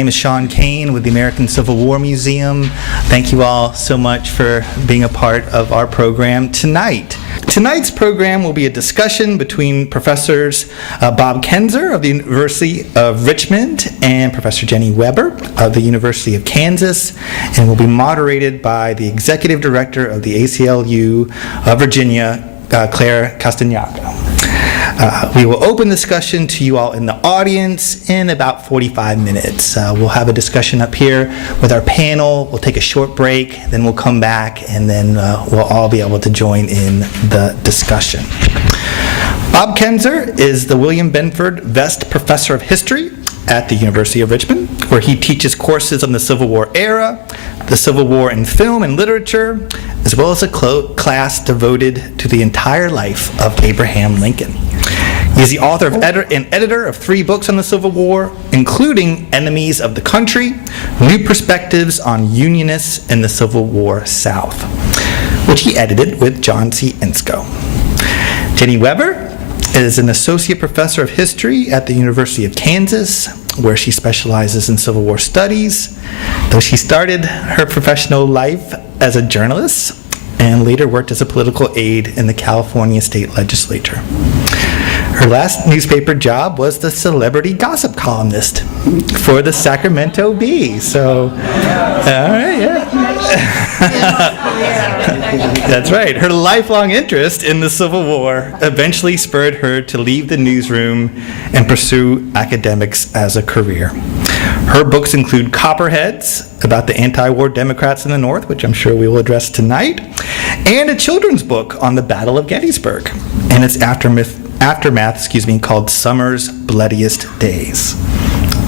My name is Sean Kane with the American Civil War Museum. Thank you all so much for being a part of our program tonight. Tonight's program will be a discussion between Professors Bob Kenzer of the University of Richmond and Professor Jenny Weber of the University of Kansas, and will be moderated by the Executive Director of the ACLU of Virginia, Claire Gastañaga. We will open discussion to you all in the audience in about 45 minutes. We'll have a discussion up here with our panel. We'll take a short break, then we'll come back, and then we'll all be able to join in the discussion. Bob Kenzer is the William Benford Vest Professor of History at the University of Richmond, where he teaches courses on the Civil War era, the Civil War in film and literature, as well as a class devoted to the entire life of Abraham Lincoln. He is the author and editor of 3 books on the Civil War, including Enemies of the Country, New Perspectives on Unionists in the Civil War South, which he edited with John C. Ensko. Jenny Weber is an associate professor of history at the University of Kansas, where she specializes in Civil War studies, though she started her professional life as a journalist and later worked as a political aide in the California state legislature. Her last newspaper job was the celebrity gossip columnist for the Sacramento Bee. So, all right, yeah. That's right. Her lifelong interest in the Civil War eventually spurred her to leave the newsroom and pursue academics as a career. Her books include Copperheads, about the anti-war Democrats in the North, which I'm sure we will address tonight, and a children's book on the Battle of Gettysburg and its aftermath, called Summer's Bloodiest Days,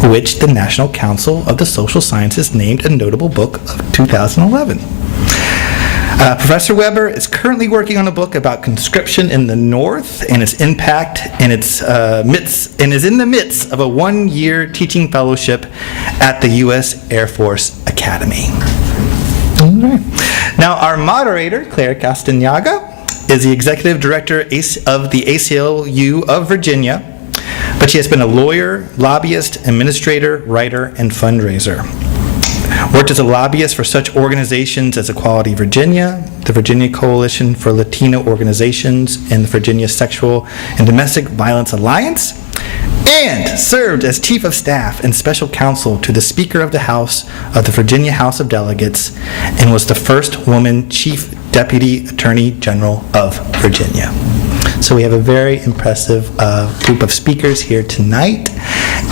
which the National Council of the Social Sciences named a notable book of 2011. Professor Weber is currently working on a book about conscription in the North and its impact, and is in the midst of a 1-year teaching fellowship at the U.S. Air Force Academy. All right. Now, our moderator, Claire Gastañaga, is the executive director of the ACLU of Virginia, but she has been a lawyer, lobbyist, administrator, writer, and fundraiser. Worked as a lobbyist for such organizations as Equality Virginia, the Virginia Coalition for Latino Organizations, and the Virginia Sexual and Domestic Violence Alliance, and served as Chief of Staff and Special Counsel to the Speaker of the House of the Virginia House of Delegates, and was the first woman Chief Deputy Attorney General of Virginia. So we have a very impressive group of speakers here tonight,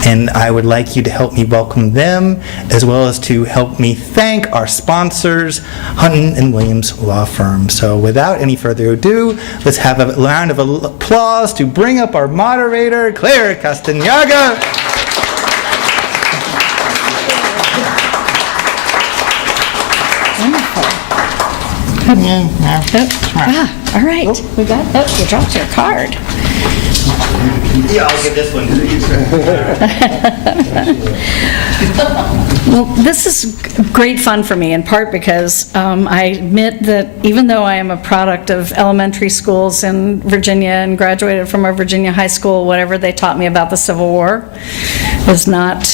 and I would like you to help me welcome them, as well as to help me thank our sponsors, Hunton and Williams Law Firm. So without any further ado, let's have a round of applause to bring up our moderator, Claire Gastañaga. All right. We got. Oh, you dropped your card. Yeah, I'll give this one to you. Well, this is great fun for me, in part because I admit that even though I am a product of elementary schools in Virginia and graduated from a Virginia high school, whatever they taught me about the Civil War is not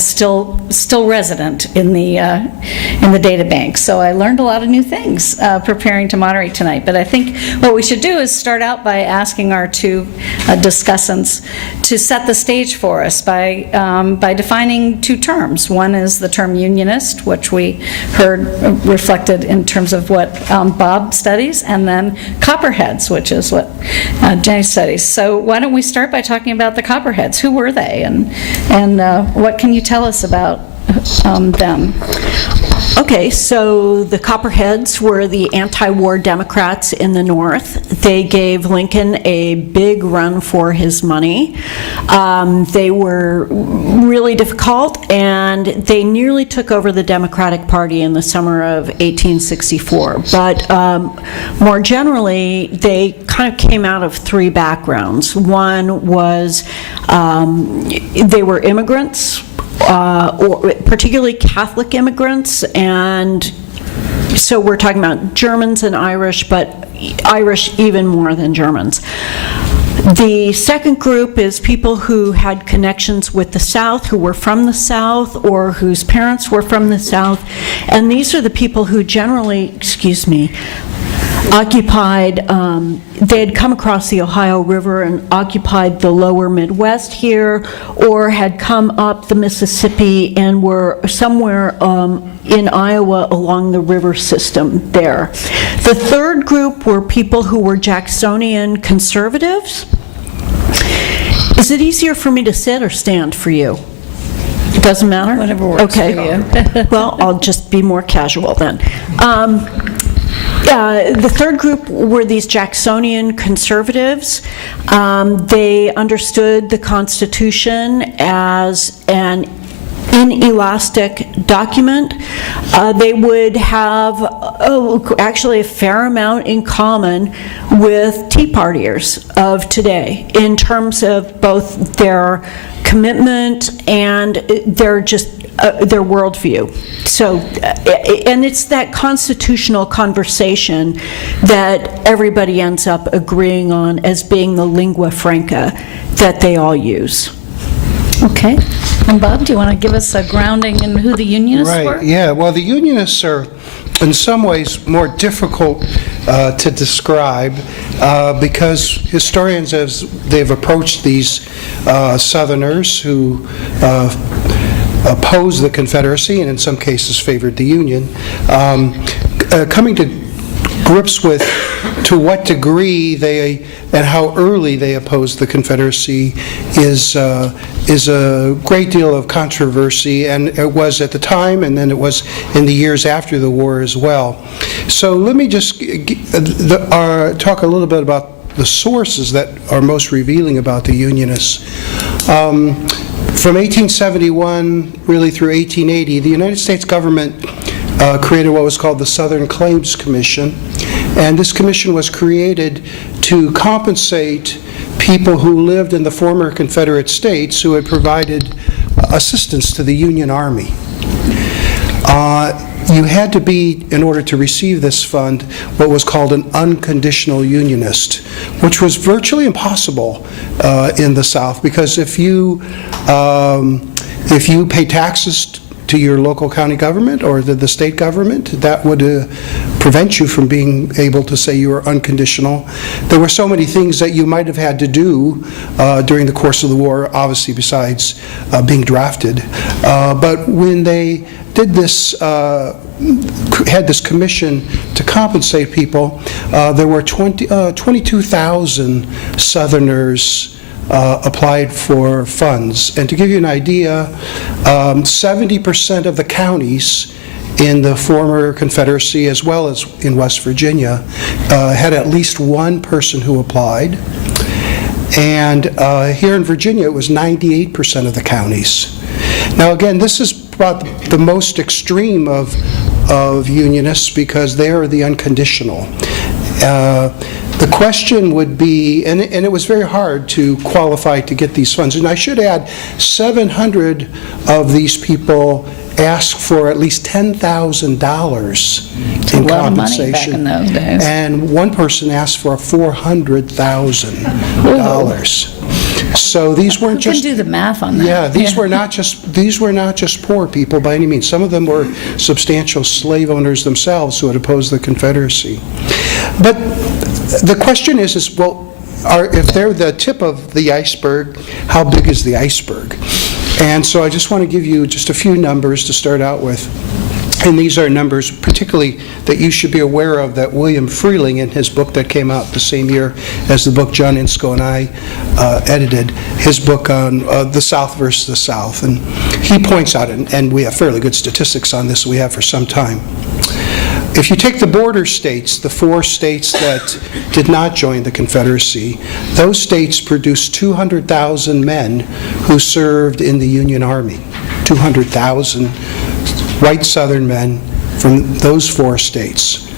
still resident in the data bank. So I learned a lot of new things preparing to moderate tonight. But I think what we should do is start out by asking our 2 discussants to set the stage for us by defining 2 terms. One is the term unionist, which we heard reflected in terms of what Bob studies, and then Copperheads, which is what Jenny studies. So why don't we start by talking about the Copperheads? Who were they, and what can you tell us about them? Okay, so the Copperheads were the anti-war Democrats in the North. They gave Lincoln a big run for his money. They were really difficult, and they nearly took over the Democratic Party in the summer of 1864. But more generally, they kind of came out of 3 backgrounds. One was they were immigrants, or particularly Catholic immigrants, and so we're talking about Germans and Irish, but Irish even more than Germans. The second group is people who had connections with the South, who were from the South, or whose parents were from the South. And these are the people who generally, occupied, they had come across the Ohio River and occupied the lower Midwest here, or had come up the Mississippi and were somewhere in Iowa along the river system there. The third group were people who were Jacksonian conservatives. Is it easier for me to sit or stand for you? It doesn't matter? Whatever works for you. Well, I'll just be more casual then. The third group were these Jacksonian conservatives. They understood the Constitution as an inelastic document. They would have actually a fair amount in common with Tea Partiers of today in terms of both their commitment and their worldview. So, and it's that constitutional conversation that everybody ends up agreeing on as being the lingua franca that they all use. Okay. And Bob, do you want to give us a grounding in who the Unionists were? Right, yeah. Well, the Unionists are in some ways more difficult to describe because historians, as they've approached these Southerners who opposed the Confederacy and in some cases favored the Union, coming to grips with to what degree they and how early they opposed the Confederacy is a great deal of controversy, and it was at the time, and then it was in the years after the war as well. So let me just talk a little bit about the sources that are most revealing about the Unionists. From 1871 really through 1880, the United States government created what was called the Southern Claims Commission, and this commission was created to compensate people who lived in the former Confederate states who had provided assistance to the Union Army. You had to be, in order to receive this fund, what was called an unconditional Unionist, which was virtually impossible in the South, because if you pay taxes to your local county government or the state government, that would prevent you from being able to say you were unconditional. There were so many things that you might have had to do during the course of the war, obviously besides being drafted. But when they did this, had this commission to compensate people, there were 22,000 Southerners applied for funds. And to give you an idea, 70% of the counties in the former Confederacy, as well as in West Virginia, had at least one person who applied. And here in Virginia, it was 98% of the counties. Now again, this is about the most extreme of Unionists because they are the unconditional. The question would be, and it was very hard to qualify to get these funds, and I should add, 700 of these people asked for at least $10,000 in a lot of money compensation. back in those days. And one person asked for $400,000. So these weren't Who can just do the math on that? yeah, these were not just poor people by any means. Some of them were substantial slave owners themselves who had opposed the Confederacy. But the question is well, if they're the tip of the iceberg, how big is the iceberg? And so I just want to give you just a few numbers to start out with. And these are numbers particularly that you should be aware of that William Freeling, in his book that came out the same year as the book John Insko and I edited, his book on the South versus the South. And he points out, and we have fairly good statistics on this, we have for some time. If you take the border states, the 4 states that did not join the Confederacy, those states produced 200,000 men who served in the Union Army. 200,000 white Southern men from those 4 states.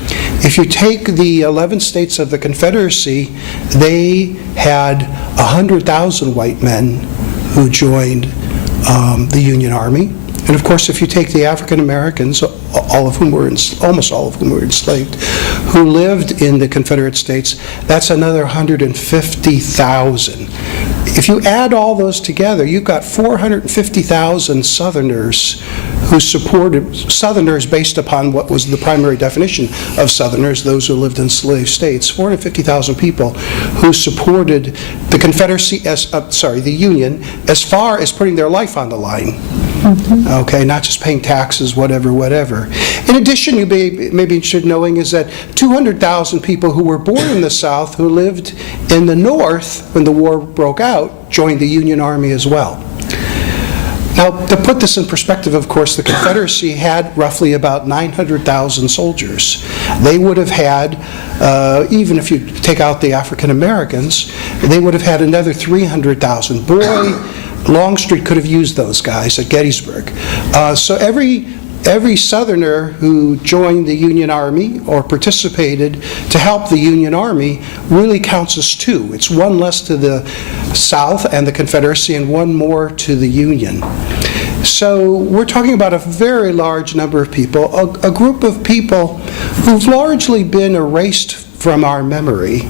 If you take the 11 states of the Confederacy, they had 100,000 white men who joined the Union Army. And of course, if you take the African Americans, almost all of whom were enslaved, who lived in the Confederate States, that's another 150,000. If you add all those together, you've got 450,000 Southerners who supported, Southerners based upon what was the primary definition of Southerners, those who lived in slave states, 450,000 people who supported the Confederacy, the Union, as far as putting their life on the line. Okay, not just paying taxes, whatever. In addition, you may be interested in knowing is that 200,000 people who were born in the South who lived in the North when the war broke out joined the Union Army as well. Now, to put this in perspective, of course, the Confederacy had roughly about 900,000 soldiers. They would have had, even if you take out the African Americans, they would have had another 300,000. Boy, Longstreet could have used those guys at Gettysburg. So every Southerner who joined the Union Army or participated to help the Union Army really counts as two. It's one less to the South and the Confederacy and one more to the Union. So we're talking about a very large number of people, a group of people who've largely been erased from our memory,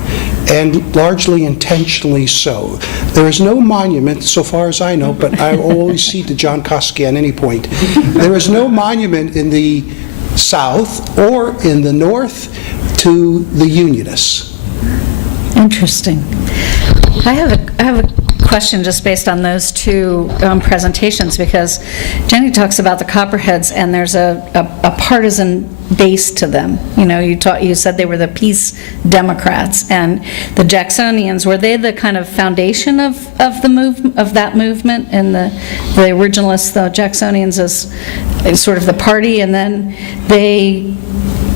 and largely intentionally so. There is no monument, so far as I know, but I always see to John Kosky at any point. There is no monument in the South or in the North to the Unionists. Interesting. I have a question just based on those two presentations, because Jenny talks about the Copperheads and there's a partisan base to them. You know, you said they were the peace Democrats, and the Jacksonians, were they the kind of foundation of that movement, and the originalists, the Jacksonians, as sort of the party, and then they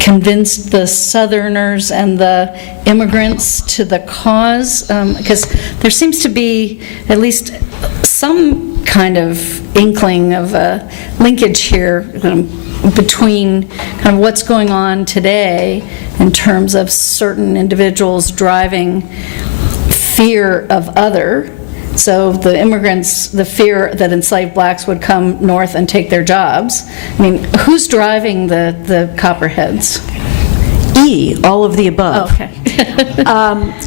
convinced the Southerners and the immigrants to the cause? Because there seems to be at least some kind of inkling of a linkage here between kind of what's going on today in terms of certain individuals driving fear of other. So the immigrants, the fear that enslaved blacks would come north and take their jobs. I mean, who's driving the Copperheads? All of the above. Okay.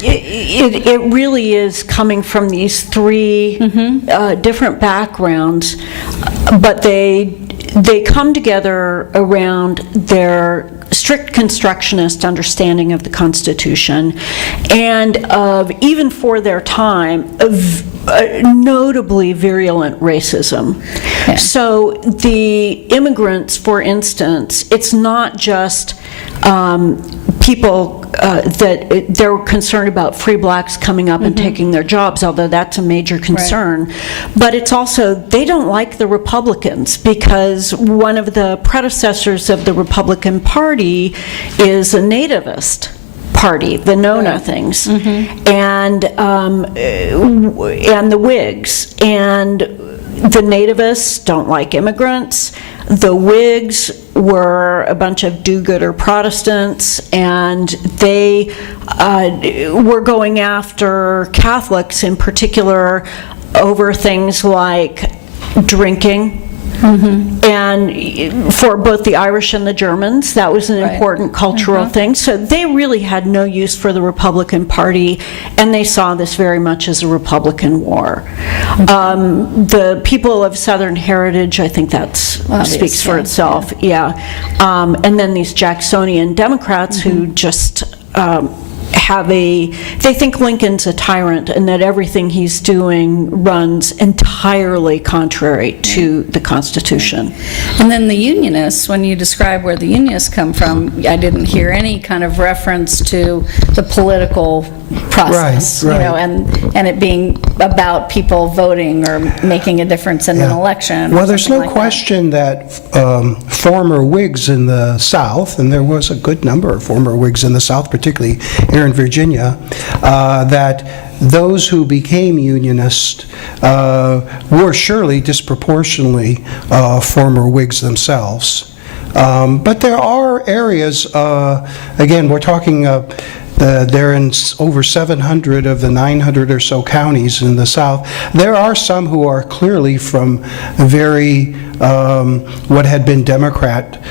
It really is coming from these three different backgrounds, but they come together around their strict constructionist understanding of the Constitution, and of, even for their time, of notably virulent racism. Yeah. So the immigrants, for instance, it's not just people that they're concerned about free blacks coming up and taking their jobs, although that's a major concern. Right. But it's also, they don't like the Republicans, because one of the predecessors of the Republican Party is a nativist party, the know-nothings, and the Whigs. And the nativists don't like immigrants. The Whigs were a bunch of do-gooder Protestants, and they were going after Catholics in particular over things like drinking. And for both the Irish and the Germans, that was an important cultural thing. So they really had no use for the Republican Party, and they saw this very much as a Republican war. The people of Southern heritage, I think that speaks for itself. And then these Jacksonian Democrats who just they think Lincoln's a tyrant and that everything he's doing runs entirely contrary to the Constitution. And then the Unionists, when you describe where the Unionists come from, I didn't hear any kind of reference to the political process, right. You know, and it being about people voting or making a difference in an election. Well, there's no question that former Whigs in the South, and there was a good number of former Whigs in the South, particularly here in Virginia, that those who became Unionists were surely disproportionately former Whigs themselves. But there are areas, again, we're talking They're in over 700 of the 900 or so counties in the South. There are some who are clearly from very what had been Democrat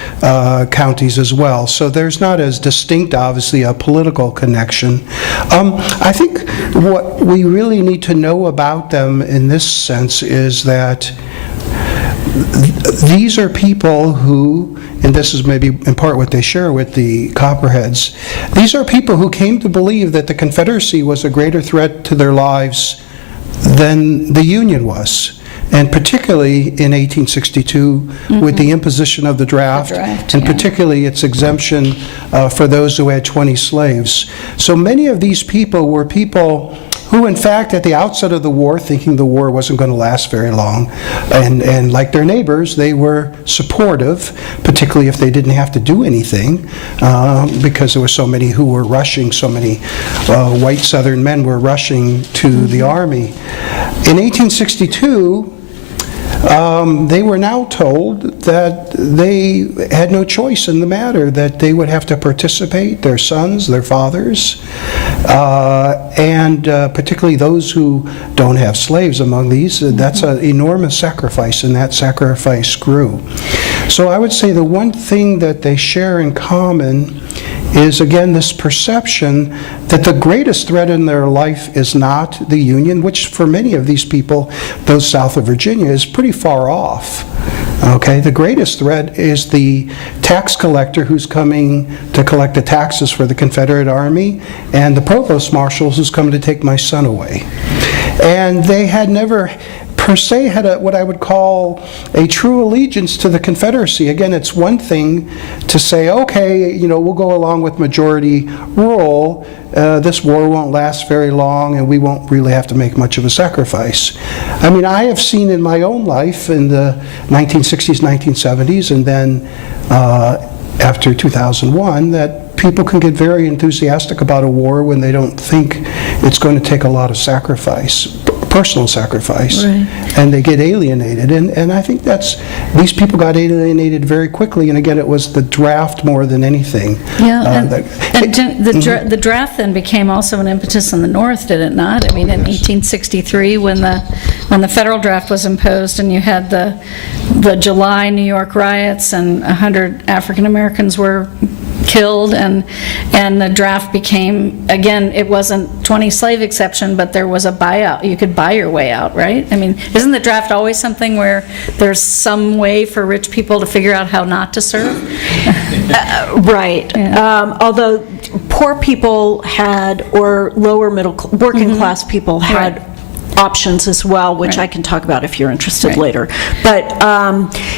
counties as well. So there's not as distinct, obviously, a political connection. I think what we really need to know about them in this sense is that these are people who, and this is maybe in part what they share with the Copperheads, these are people who came to believe that the Confederacy was a greater threat to their lives than the Union was. And particularly in 1862, with the imposition of the draft, and particularly its exemption for those who had 20 slaves. So many of these people were people who, in fact, at the outset of the war, thinking the war wasn't going to last very long, and like their neighbors, they were supportive, particularly if they didn't have to do anything, because there were so many who were rushing, so many white Southern men were rushing to the Army. In 1862, they were now told that they had no choice in the matter, that they would have to participate, their sons, their fathers, and particularly those who don't have slaves among these. That's an enormous sacrifice, and that sacrifice grew. So I would say the one thing that they share in common is, again, this perception that the greatest threat in their life is not the Union, which for many of these people, those south of Virginia, is pretty far off. Okay, the greatest threat is the tax collector who's coming to collect the taxes for the Confederate Army, and the provost marshal who's coming to take my son away. And they had never per se had what I would call a true allegiance to the Confederacy. Again, it's one thing to say, okay, we'll go along with majority rule, this war won't last very long and we won't really have to make much of a sacrifice. I mean, I have seen in my own life in the 1960s, 1970s, and then after 2001, that people can get very enthusiastic about a war when they don't think it's going to take a lot of sacrifice, personal sacrifice, right. And they get alienated. And I think these people got alienated very quickly, and again, it was the draft more than anything. Yeah, the draft then became also an impetus in the North, did it not? I mean, in 1863, when the federal draft was imposed, and you had the July New York riots, and 100 African Americans were killed, and the draft became, again, it wasn't 20 slave exception, but there was a buyout. You could buy your way out, right? I mean, isn't the draft always something where there's some way for rich people to figure out how not to serve? Right. Yeah. Although poor people had, or lower middle, working class people had options as well, which I can talk about if you're interested later. But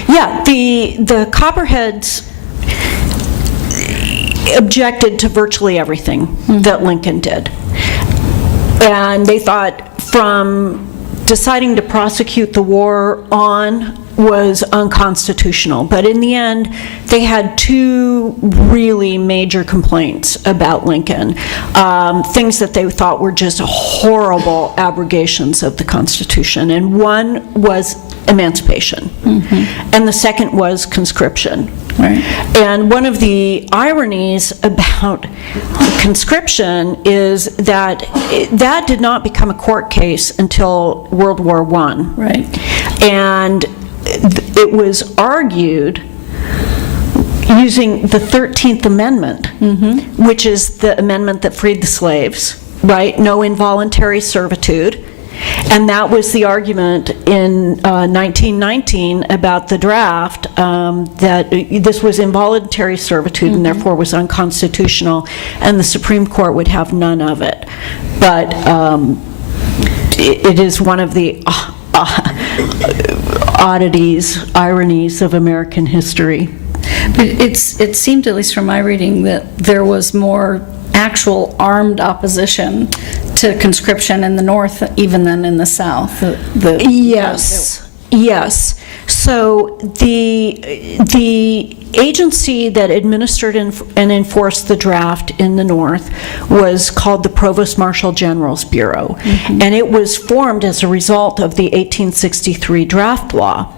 yeah, the Copperheads objected to virtually everything that Lincoln did. And they thought from deciding to prosecute the war on was unconstitutional. But in the end, they had two really major complaints about Lincoln, things that they thought were just horrible abrogations of the Constitution. And one was emancipation, and the second was conscription. Right. And one of the ironies about conscription is that that did not become a court case until World War I. Right. And it was argued using the 13th Amendment, which is the amendment that freed the slaves, right? No involuntary servitude. And that was the argument in 1919 about the draft, that this was involuntary servitude and therefore was unconstitutional, and the Supreme Court would have none of it. But it is one of the oddities, ironies of American history. But it seemed, at least from my reading, that there was more actual armed opposition to conscription in the North even than in the South. Yes. So the agency that administered and enforced the draft in the North was called the Provost Marshal General's Bureau, and it was formed as a result of the 1863 draft law.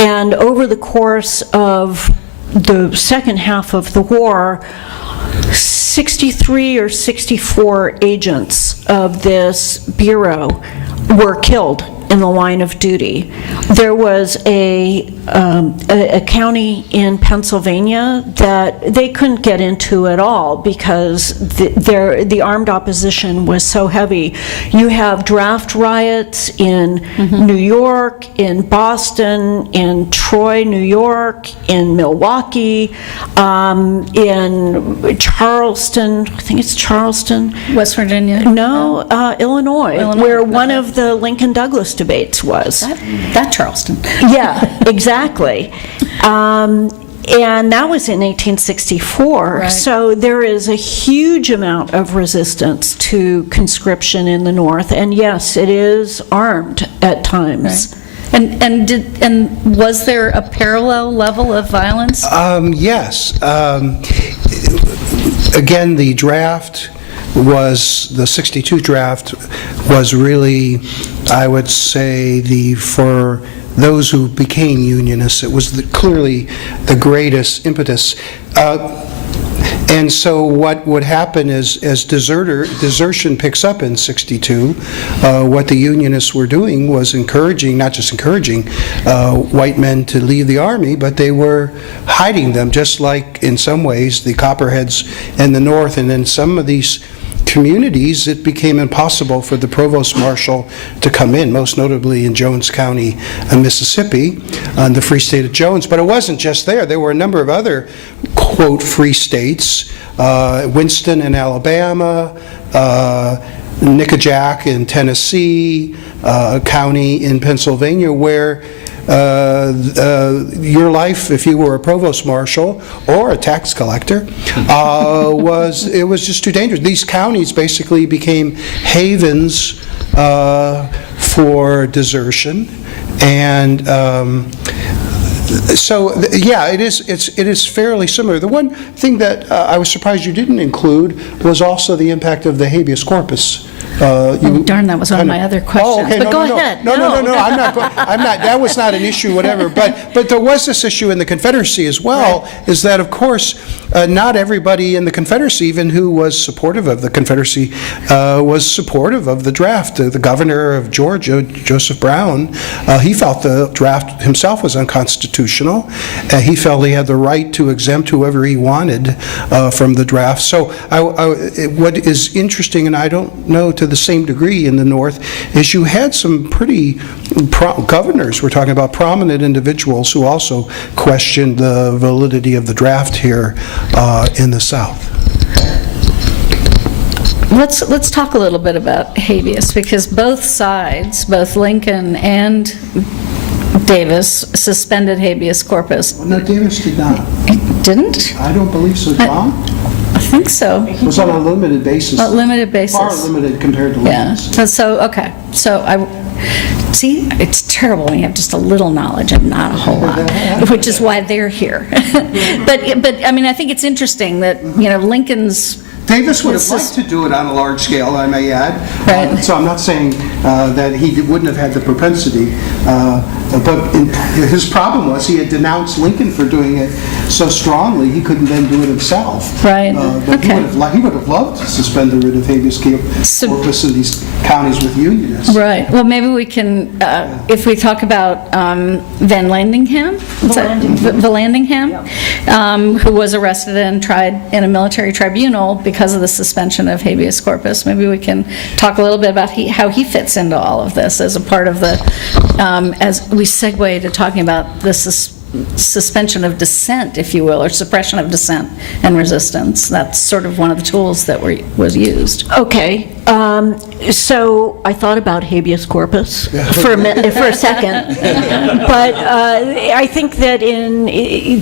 And over the course of the second half of the war, 63 or 64 agents of this bureau were killed in the line of duty. There was a county in Pennsylvania that they couldn't get into at all because the armed opposition was so heavy. You have draft riots in New York, in Boston, in Troy, New York, in Milwaukee, in Charleston, I think it's Charleston. West Virginia? No, Illinois, where one of the Lincoln-Douglas debates was. That Charleston. Yeah, exactly. And that was in 1864. Right. So there is a huge amount of resistance to conscription in the North, and yes, it is armed at times. Right. And was there a parallel level of violence? Yes. Again, the draft was, the 62 draft was really, I would say, for those who became Unionists, it was clearly the greatest impetus. And so what would happen is, as desertion picks up in 62, what the Unionists were doing was encouraging, not just encouraging, white men to leave the Army, but they were hiding them, just like, in some ways, the Copperheads in the North. And in some of these communities, it became impossible for the provost marshal to come in, most notably in Jones County, Mississippi, the Free State of Jones. But it wasn't just there. There were a number of other, quote, free states, Winston in Alabama, Nickajack in Tennessee, County in Pennsylvania, where your life, if you were a provost marshal or a tax collector, it was just too dangerous. These counties basically became havens for desertion, and so yeah, it is fairly similar. The one thing that I was surprised you didn't include was also the impact of the habeas corpus. Darn, that was one of my other questions. Oh, okay. But go ahead. No, I'm not. That was not an issue, whatever. But there was this issue in the Confederacy as well. Right. Is that, of course, not everybody in the Confederacy, even who was supportive of the Confederacy, was supportive of the draft. The governor of Georgia, Joseph Brown, he felt the draft himself was unconstitutional. He felt he had the right to exempt whoever he wanted from the draft. So what is interesting, and I don't know to the same degree in the North, is you had some pretty governors, we're talking about prominent individuals, who also questioned the validity of the draft here in the South. Let's talk a little bit about habeas, because both sides, both Lincoln and Davis, suspended habeas corpus. No, Davis did not. Didn't? I don't believe so, John. I think so. It was on a limited basis. A limited basis. Far limited compared to Lincoln's. Yeah. So, okay. So see, it's terrible when you have just a little knowledge and not a whole lot, which is why they're here. But I mean, I think it's interesting that, Lincoln's... Davis would have liked to do it on a large scale, I may add. Right. So I'm not saying that he wouldn't have had the propensity, but his problem was he had denounced Lincoln for doing it so strongly he couldn't then do it himself. Right. But okay. he would have loved to suspend the writ of habeas corpus in these counties with Unionists. Right. Well, maybe we can, if we talk about Van Landingham, who was arrested and tried in a military tribunal because of the suspension of habeas corpus. Maybe we can talk a little bit about how he fits into all of this as a part of the, as we segue to talking about the suspension of dissent, if you will, or suppression of dissent and resistance. That's sort of one of the tools that was used. Okay, so I thought about habeas corpus for a second, but I think that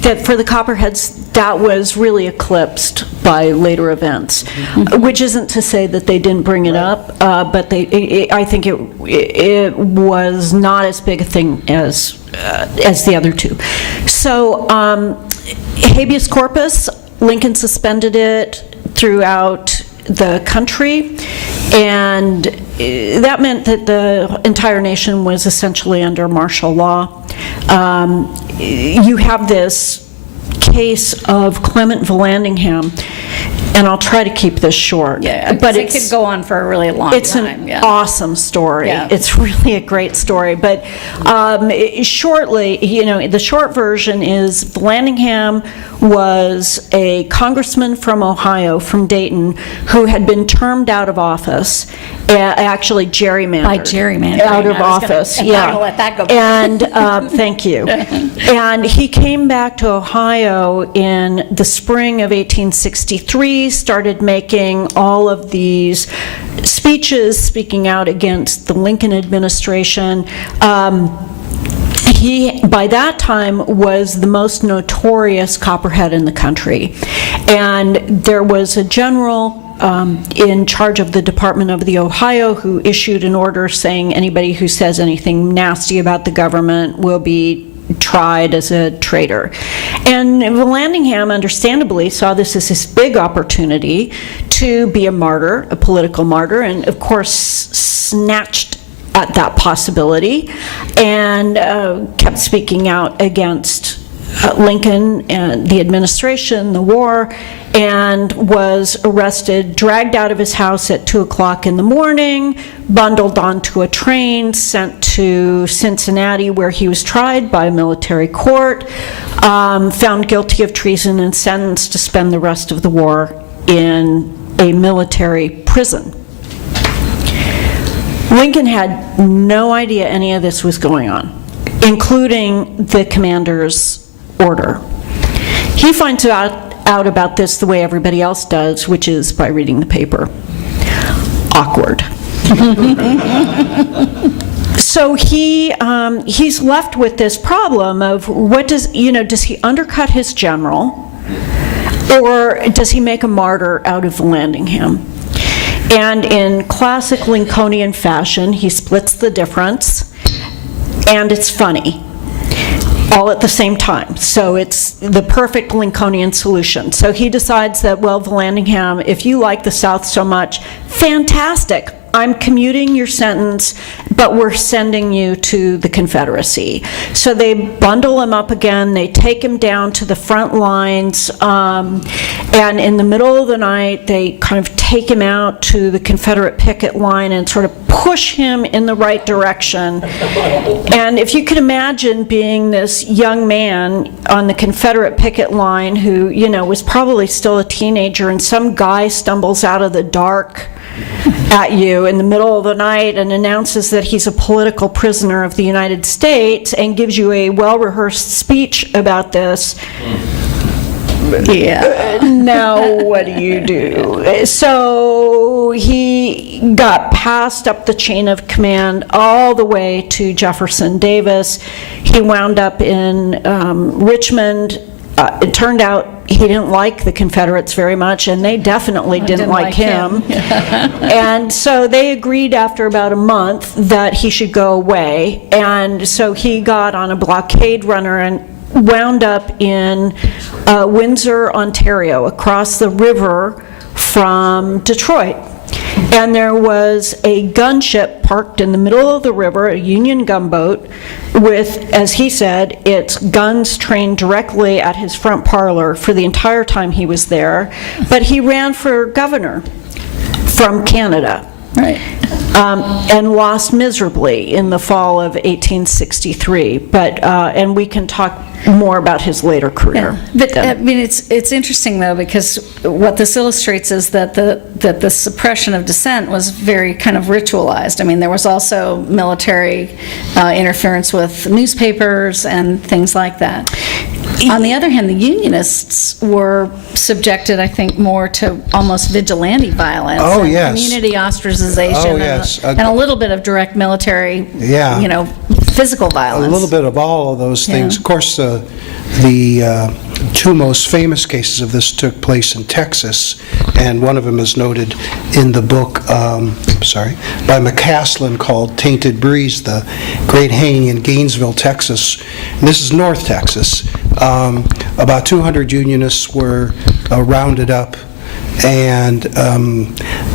that for the Copperheads, that was really eclipsed by later events, which isn't to say that they didn't bring it up, but I think it was not as big a thing as the other two. So habeas corpus, Lincoln suspended it throughout the country, and that meant that the entire nation was essentially under martial law. You have this case of Clement Vallandigham, and I'll try to keep this short. Yeah, but it could go on for a really long it's time. an awesome story. Yeah. It's really a great story. But shortly, the short version is Vallandigham was a congressman from Ohio, from Dayton, who had been termed out of office, actually gerrymandered. By gerrymandering. Out of I was gonna- office, I'm yeah. not gonna let that go. And, thank you. And he came back to Ohio in the spring of 1863, started making all of these speeches speaking out against the Lincoln administration. He, by that time, was the most notorious Copperhead in the country. And there was a general in charge of the Department of the Ohio who issued an order saying anybody who says anything nasty about the government will be tried as a traitor. And Vallandigham, understandably, saw this as his big opportunity to be a martyr, a political martyr, and of course snatched at that possibility and kept speaking out against Lincoln and the administration, the war, and was arrested, dragged out of his house at 2 o'clock in the morning, bundled onto a train, sent to Cincinnati, where he was tried by a military court, found guilty of treason, and sentenced to spend the rest of the war in a military prison. Lincoln had no idea any of this was going on, including the commander's order. He finds out about this the way everybody else does, which is by reading the paper. Awkward. So he's left with this problem of does he undercut his general, or does he make a martyr out of Vallandigham? And in classic Lincolnian fashion, he splits the difference, and it's funny, all at the same time. So it's the perfect Lincolnian solution. So he decides that, well, Vallandigham, if you like the South so much, fantastic. I'm commuting your sentence, but we're sending you to the Confederacy. So they bundle him up again, they take him down to the front lines, and in the middle of the night, they kind of take him out to the Confederate picket line and sort of push him in the right direction. And if you could imagine being this young man on the Confederate picket line who, was probably still a teenager, and some guy stumbles out of the dark at you in the middle of the night and announces that he's a political prisoner of the United States and gives you a well-rehearsed speech about this. Yeah. Now what do you do? So he got passed up the chain of command all the way to Jefferson Davis. He wound up in Richmond. It turned out he didn't like the Confederates very much, and they definitely didn't like him. And so they agreed after about a month that he should go away. And so he got on a blockade runner and wound up in Windsor, Ontario, across the river from Detroit. And there was a gunship parked in the middle of the river, a Union gunboat, with, as he said, its guns trained directly at his front parlor for the entire time he was there. But he ran for governor from Canada. Right. And lost miserably in the fall of 1863. But and we can talk more about his later career. Yeah. But I mean, it's interesting though, because what this illustrates is that the suppression of dissent was very kind of ritualized. I mean, there was also military interference with newspapers and things like that. On the other hand, the Unionists were subjected, I think, more to almost vigilante violence. Oh, and yes. community ostracization. Oh, yes. And a little bit of direct military, physical violence. A little bit of all of those things. Yeah. Of course, the two most famous cases of this took place in Texas, and one of them is noted in the book, by McCaslin, called Tainted Breeze, the great hanging in Gainesville, Texas. And this is North Texas. About 200 Unionists were rounded up and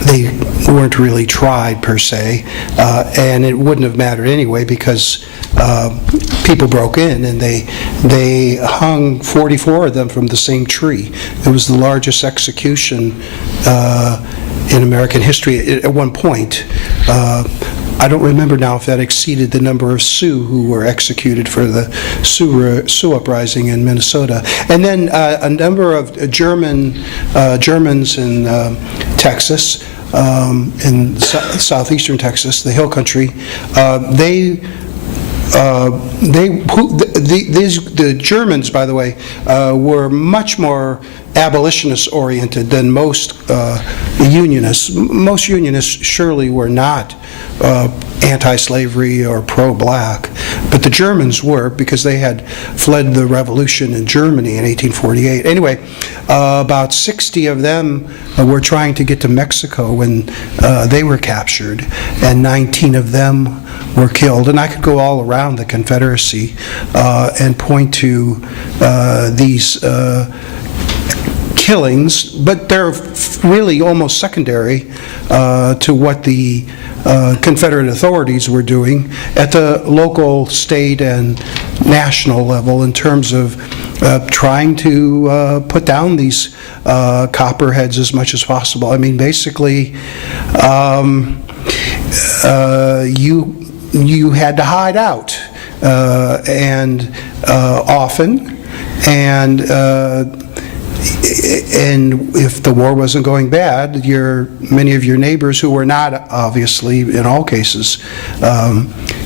they weren't really tried per se, and it wouldn't have mattered anyway because people broke in and they hung 44 of them from the same tree. It was the largest execution in American history at one point. I don't remember now if that exceeded the number of Sioux who were executed for the Sioux uprising in Minnesota. And then a number of Germans in Texas, in southeastern Texas, the Hill Country, the Germans, by the way, were much more abolitionist-oriented than most Unionists. Most Unionists surely were not anti-slavery or pro-black, but the Germans were because they had fled the revolution in Germany in 1848. Anyway, about 60 of them were trying to get to Mexico when they were captured, and 19 of them were killed. And I could go all around the Confederacy and point to these killings, but they're really almost secondary to what the Confederate authorities were doing at the local, state, and national level in terms of trying to put down these copperheads as much as possible. I mean, basically, you had to hide out, and often, and if the war wasn't going bad, many of your neighbors who were not, obviously, in all cases,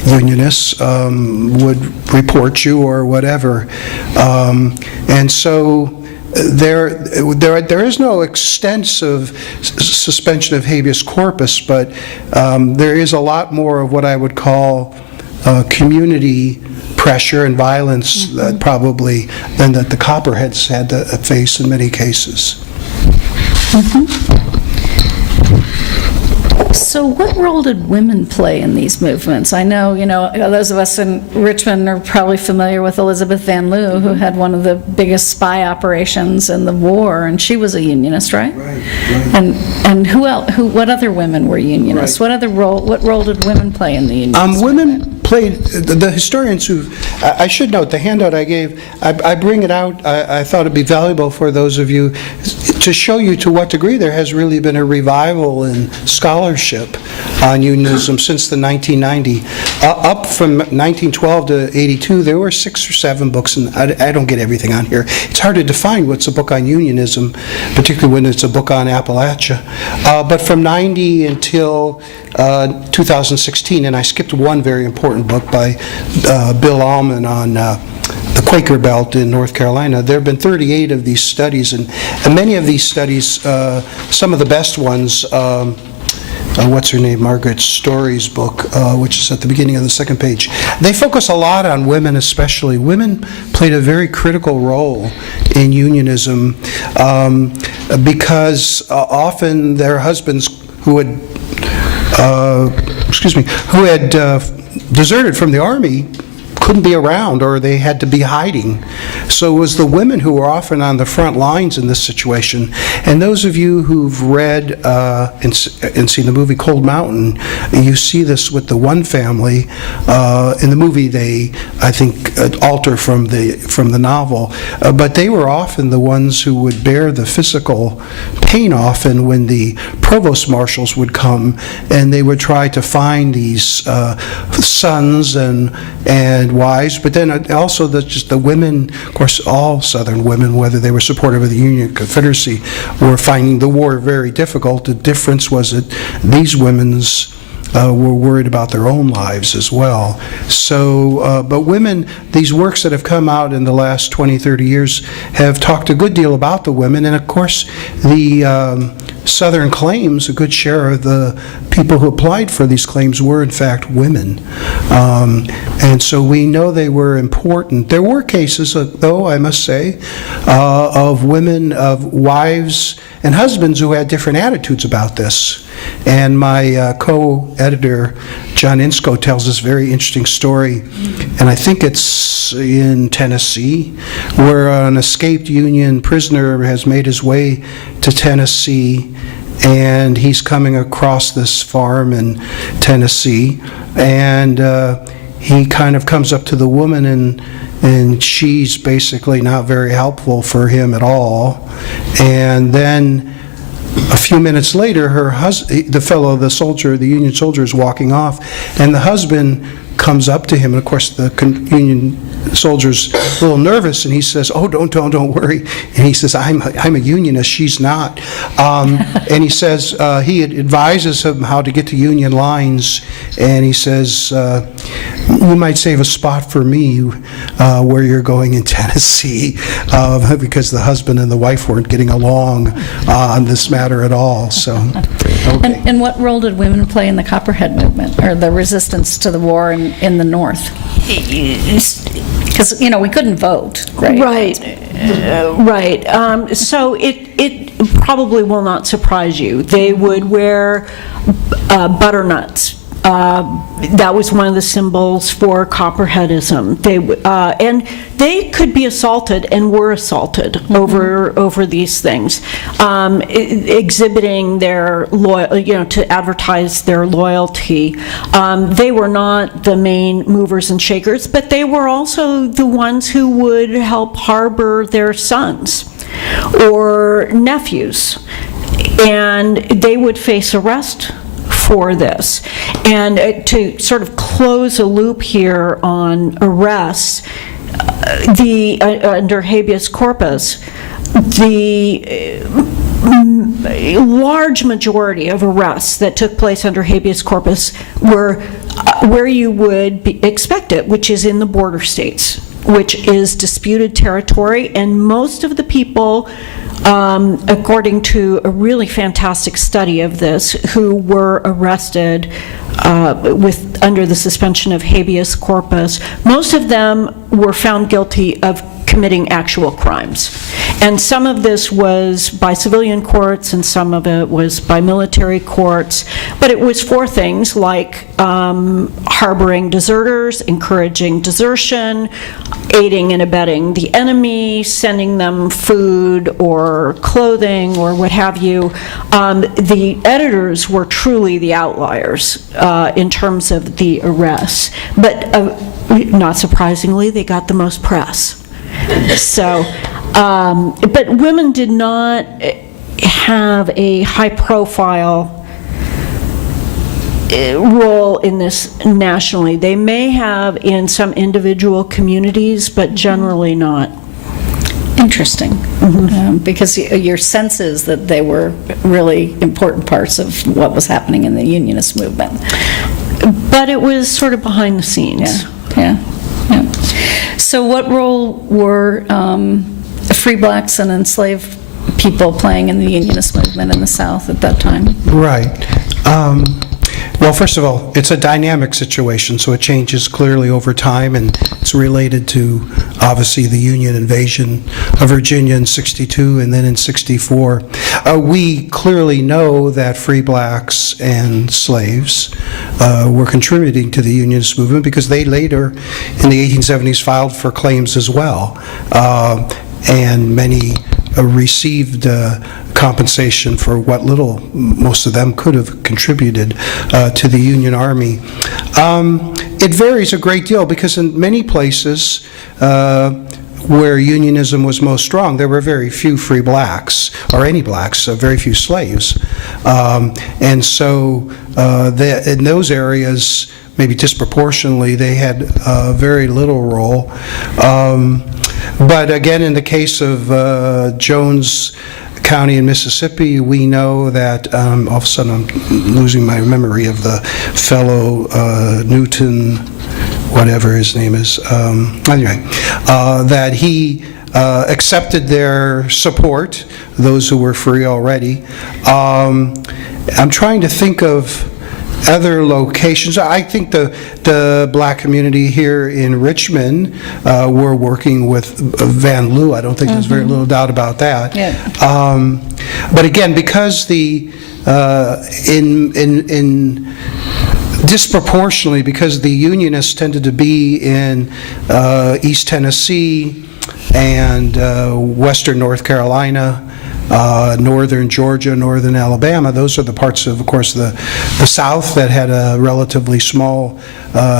Unionists, would report you or whatever. And so there is no extensive suspension of habeas corpus, but there is a lot more of what I would call community pressure and violence probably than that the Copperheads had to face in many cases. So what role did women play in these movements? I know, those of us in Richmond are probably familiar with Elizabeth Van Lew, who had one of the biggest spy operations in the war, and she was a Unionist, right? Right. And who else? What other women were Unionists? Right. What role did women play in the Unionist Women played, the historians who, I should note, the handout I gave, I bring it out, I thought it'd be valuable for those of you to show you to what degree there has really been a revival in scholarship on unionism since the 1990. Up from 1912 to 82, there were 6 or 7 books, and I don't get everything on here. It's hard to define what's a book on unionism, particularly when it's a book on Appalachia. But from 90 until 2016, and I skipped one very important book by Bill Allman on the Quaker Belt in North Carolina. There have been 38 of these studies, and many of these studies, some of the best ones, what's her name, Margaret Story's book, which is at the beginning of the second page. They focus a lot on women especially. Women played a very critical role in unionism because often their husbands who had deserted from the army couldn't be around, or they had to be hiding. So it was the women who were often on the front lines in this situation. And those of you who've read and seen the movie Cold Mountain, you see this with the one family. In the movie, they, I think, alter from the novel, but they were often the ones who would bear the physical pain often when the provost marshals would come, and they would try to find these sons and wives, but then also just the women, of course, all Southern women, whether they were supportive of the Union or Confederacy, were finding the war very difficult. The difference was that these women's were worried about their own lives as well. So, but women, these works that have come out in the last 20, 30 years have talked a good deal about the women, and of course, the Southern claims, a good share of the people who applied for these claims were in fact women. And so we know they were important. There were cases, though, I must say, of women, of wives and husbands who had different attitudes about this. And my co-editor, John Insko, tells this very interesting story, and I think it's in Tennessee, where an escaped Union prisoner has made his way to Tennessee, and he's coming across this farm in Tennessee, and he kind of comes up to the woman, and she's basically not very helpful for him at all. And then a few minutes later, the soldier, the Union soldier, is walking off, and the husband comes up to him, and of course the Union soldier's a little nervous, and he says, "Oh, don't worry." And he says, "I'm a Unionist, she's not." And he says, he advises him how to get to Union lines, and he says, "You might save a spot for me where you're going in Tennessee," because the husband and the wife weren't getting along on this matter at all. So, okay. And what role did women play in the Copperhead movement, or the resistance to the war in the North? Because, we couldn't vote, right? Right. So it probably will not surprise you. They would wear butternuts. That was one of the symbols for Copperheadism. And they could be assaulted and were assaulted over these things, exhibiting their to advertise their loyalty. They were not the main movers and shakers, but they were also the ones who would help harbor their sons or nephews, and they would face arrest for this. And to sort of close a loop here on arrests, under habeas corpus, the large majority of arrests that took place under habeas corpus were where you would expect it, which is in the border states, which is disputed territory, and most of the people, according to a really fantastic study of this, who were arrested under the suspension of habeas corpus, most of them were found guilty of committing actual crimes. And some of this was by civilian courts, and some of it was by military courts, but it was for things like harboring deserters, encouraging desertion, aiding and abetting the enemy, sending them food or clothing or what have you. The editors were truly the outliers in terms of the arrests, but not surprisingly, they got the most press. So, but women did not have a high-profile role in this nationally. They may have in some individual communities, but generally not. Interesting. Because your sense is that they were really important parts of what was happening in the Unionist movement. But it was sort of behind the scenes. Yeah. So what role were free blacks and enslaved people playing in the Unionist movement in the South at that time? Right. Well, first of all, it's a dynamic situation, so it changes clearly over time, and it's related to, obviously, the Union invasion of Virginia in '62 and then in '64. We clearly know that free blacks and slaves were contributing to the Unionist movement because they later, in the 1870s, filed for claims as well, and many received compensation for what little most of them could have contributed to the Union Army. It varies a great deal because in many places where Unionism was most strong, there were very few free blacks, or any blacks, very few slaves. And so in those areas, maybe disproportionately, they had very little role. But again, in the case of Jones County in Mississippi, we know that, all of a sudden I'm losing my memory of the fellow Newton, whatever his name is, anyway, that he accepted their support, those who were free already. I'm trying to think of other locations. I think the black community here in Richmond were working with Van Loo. I don't think there's very little doubt about that. Yeah. But again, because the in disproportionately, because the Unionists tended to be in East Tennessee and Western North Carolina, northern Georgia, northern Alabama. Those are the parts of course, the South that had a relatively small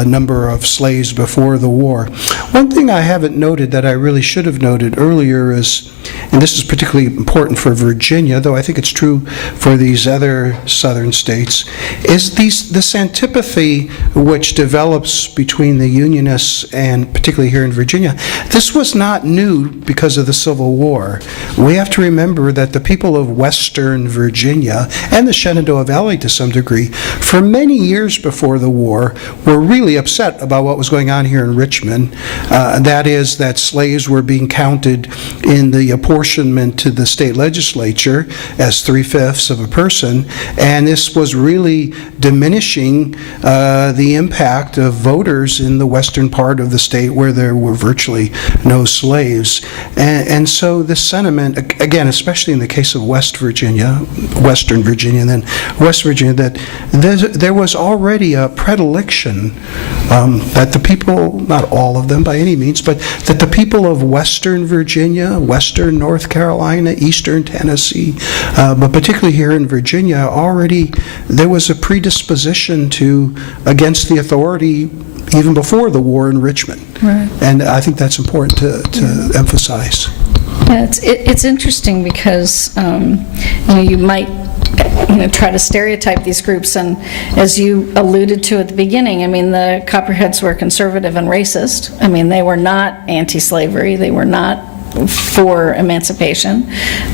number of slaves before the war. One thing I haven't noted that I really should have noted earlier is, and this is particularly important for Virginia, though I think it's true for these other southern states, is this antipathy which develops between the Unionists and particularly here in Virginia. This was not new because of the Civil War. We have to remember that the people of Western Virginia and the Shenandoah Valley to some degree, for many years before the war, were really upset about what was going on here in Richmond. That is, that slaves were being counted in the apportionment to the state legislature as 3/5 of a person, and this was really diminishing the impact of voters in the western part of the state where there were virtually no slaves. And so this sentiment, again, especially in the case of Western Virginia, and then West Virginia, that there was already a predilection that the people, not all of them by any means, but that the people of Western Virginia, Western North Carolina, Eastern Tennessee, but particularly here in Virginia, already there was a predisposition against the authority even before the war in Richmond. Right. And I think that's important to emphasize. Yeah, it's interesting because you might try to stereotype these groups, and as you alluded to at the beginning, I mean, the Copperheads were conservative and racist. I mean, they were not anti-slavery, they were not for emancipation,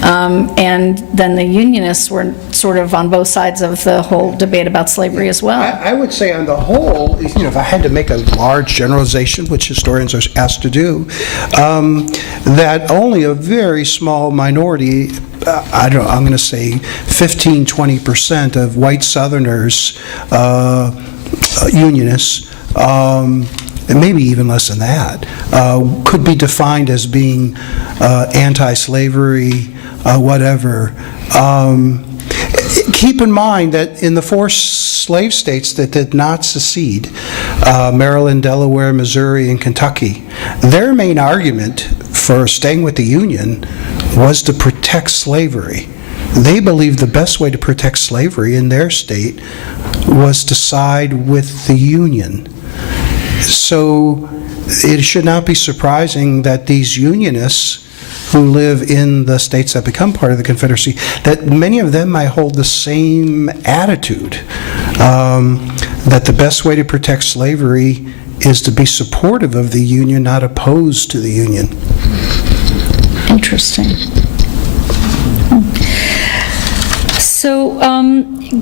and then the Unionists were sort of on both sides of the whole debate about slavery as well. I would say on the whole, if I had to make a large generalization, which historians are asked to do, that only a very small minority, I'm going to say 15-20% of white Southerners, Unionists, and maybe even less than that, could be defined as being anti-slavery, whatever. Keep in mind that in the 4 slave states that did not secede, Maryland, Delaware, Missouri, and Kentucky, their main argument for staying with the Union was to protect slavery. They believed the best way to protect slavery in their state was to side with the Union. So it should not be surprising that these Unionists who live in the states that become part of the Confederacy, that many of them might hold the same attitude, that the best way to protect slavery is to be supportive of the Union, not opposed to the Union. Interesting. So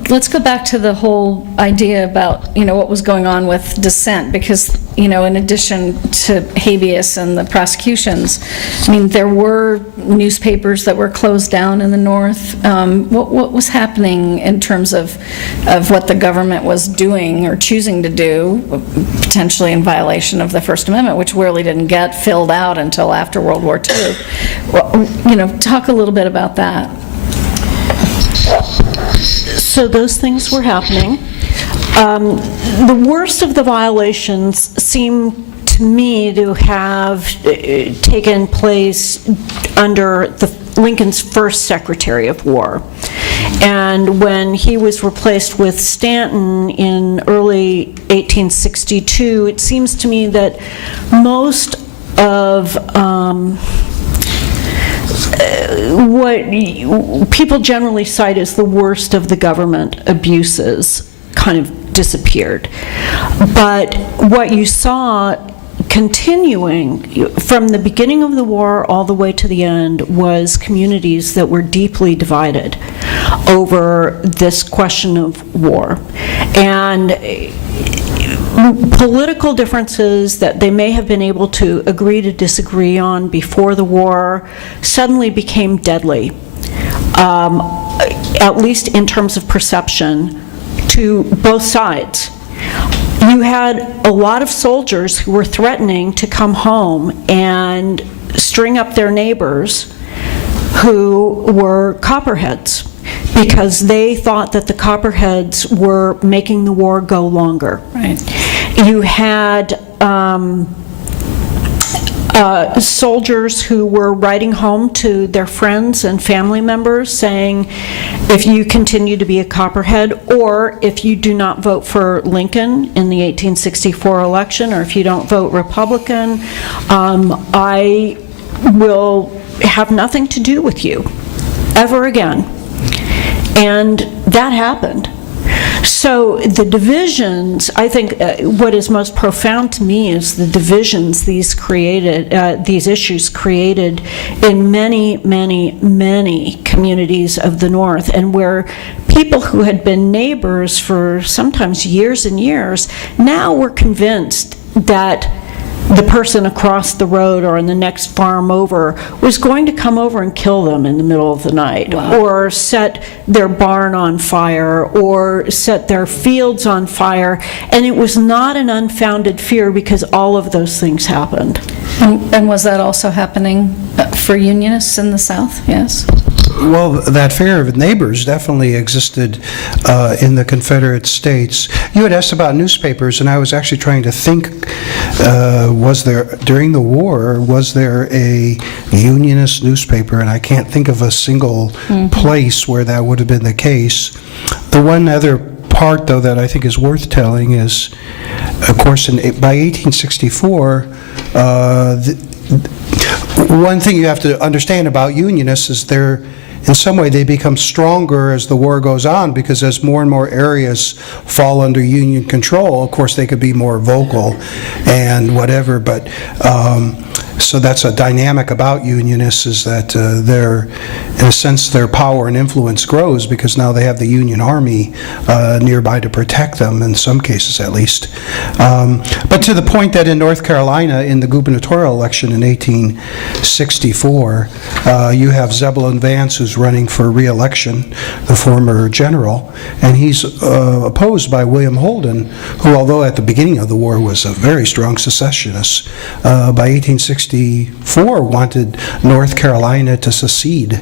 let's go back to the whole idea about, what was going on with dissent, because, in addition to habeas and the prosecutions, I mean, there were newspapers that were closed down in the North. What was happening in terms of what the government was doing or choosing to do, potentially in violation of the First Amendment, which really didn't get filled out until after World War II? Well, talk a little bit about that. So those things were happening. The worst of the violations seem to me to have taken place under Lincoln's first Secretary of War. And when he was replaced with Stanton in early 1862, it seems to me that most of what people generally cite as the worst of the government abuses kind of disappeared. But what you saw continuing from the beginning of the war all the way to the end was communities that were deeply divided over this question of war. And political differences that they may have been able to agree to disagree on before the war suddenly became deadly, at least in terms of perception, to both sides. You had a lot of soldiers who were threatening to come home and string up their neighbors who were Copperheads. because they thought that the Copperheads were making the war go longer. Right. You had soldiers who were writing home to their friends and family members saying, if you continue to be a Copperhead, or if you do not vote for Lincoln in the 1864 election, or if you don't vote Republican, I will have nothing to do with you ever again. And that happened. So the divisions, I think what is most profound to me is the divisions these issues created in many, many, many communities of the North, and where people who had been neighbors for sometimes years and years now were convinced that the person across the road or in the next farm over was going to come over and kill them in the middle of the night, or set their barn on fire, or set their fields on fire. And it was not an unfounded fear, because all of those things happened. And was that also happening for Unionists in the South? Yes. Well, that fear of neighbors definitely existed in the Confederate States. You had asked about newspapers, and I was actually trying to think, was there, during the war, was there a Unionist newspaper? And I can't think of a single place where that would have been the case. The one other part, though, that I think is worth telling is, of course, by 1864, one thing you have to understand about Unionists is in some way they become stronger as the war goes on, because as more and more areas fall under Union control, of course they could be more vocal and whatever, but so that's a dynamic about Unionists, is that in a sense, their power and influence grows because now they have the Union Army nearby to protect them, in some cases at least. But to the point that in North Carolina, in the gubernatorial election in 1864, you have Zebulon Vance, who's running for re-election, the former general, and he's opposed by William Holden, who, although at the beginning of the war was a very strong secessionist, by 1864 wanted North Carolina to secede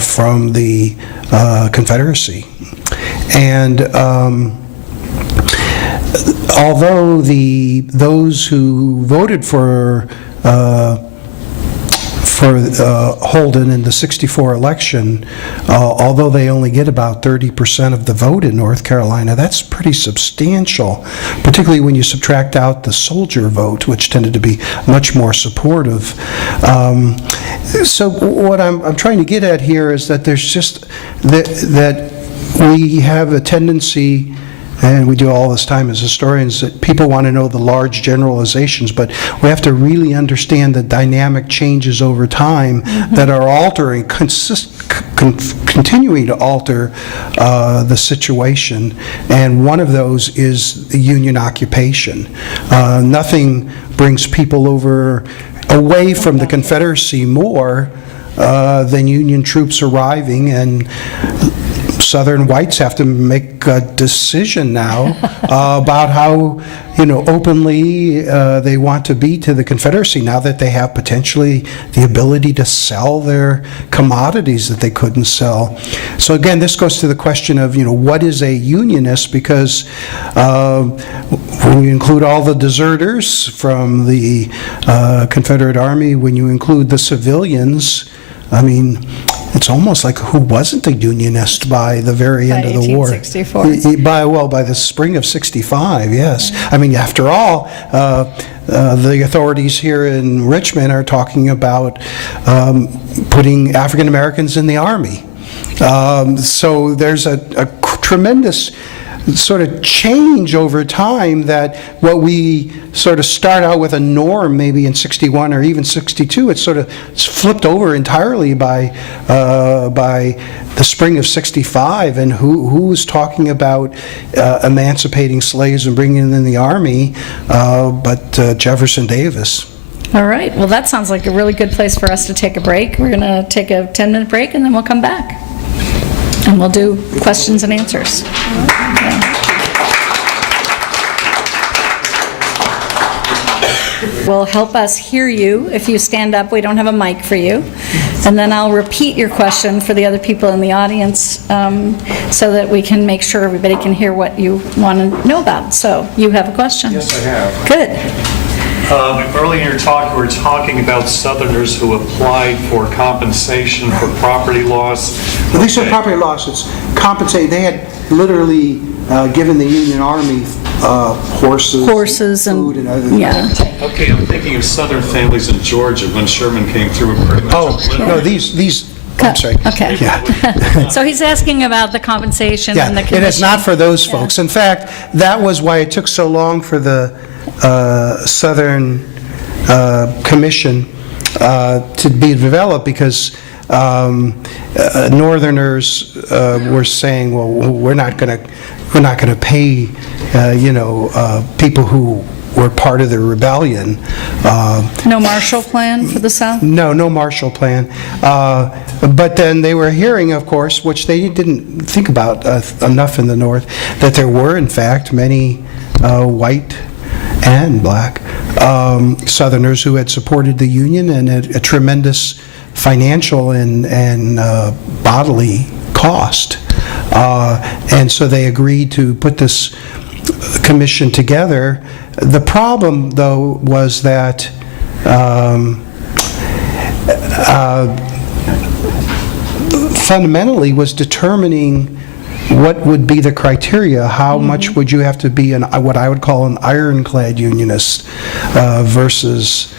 from the Confederacy. And although those who voted for Holden in the 64 election, although they only get about 30% of the vote in North Carolina, that's pretty substantial, particularly when you subtract out the soldier vote, which tended to be much more supportive. So what I'm trying to get at here is that there's just that we have a tendency, and we do all this time as historians, that people want to know the large generalizations, but we have to really understand the dynamic changes over time that are altering, continuing to alter the situation. And one of those is the Union occupation. Nothing brings people away from the Confederacy more than Union troops arriving, and Southern whites have to make a decision now about how, openly they want to be to the Confederacy now that they have potentially the ability to sell their commodities that they couldn't sell. So again, this goes to the question of, what is a Unionist? Because when you include all the deserters from the Confederate Army, when you include the civilians, I mean, it's almost like who wasn't a Unionist by the very end of the war? 1864. By the spring of 65, yes. I mean, after all, the authorities here in Richmond are talking about putting African Americans in the Army. So there's a tremendous sort of change over time, that what we sort of start out with a norm maybe in 61 or even 62, it's flipped over entirely by the spring of 65, and who's talking about emancipating slaves and bringing them in the Army but Jefferson Davis. All right. Well, that sounds like a really good place for us to take a break. We're going to take a 10-minute break, and then we'll come back. And we'll do questions and answers. Will help us hear you if you stand up. We don't have a mic for you. And then I'll repeat your question for the other people in the audience so that we can make sure everybody can hear what you want to know about. So you have a question? Yes, I have. Good. Earlier in your talk, we were talking about Southerners who applied for compensation for property loss. Well, these are property losses. Compensate. They had literally given the Union Army horses and food and other things. Yeah. Okay, I'm thinking of Southern families in Georgia when Sherman came through and pretty much No, these. I'm sorry. Okay. Yeah. So he's asking about the compensation and the commission. It is not for those folks. In fact, that was why it took so long for the Southern Commission to be developed, because Northerners were saying, well, we're not going to pay, people who were part of the rebellion. No Marshall Plan for the South? No Marshall Plan. But then they were hearing, of course, which they didn't think about enough in the North, that there were, in fact, many white and black Southerners who had supported the Union and at a tremendous financial and bodily cost. And so they agreed to put this commission together. The problem, though, was that fundamentally was determining what would be the criteria, how much would you have to be what I would call an ironclad unionist versus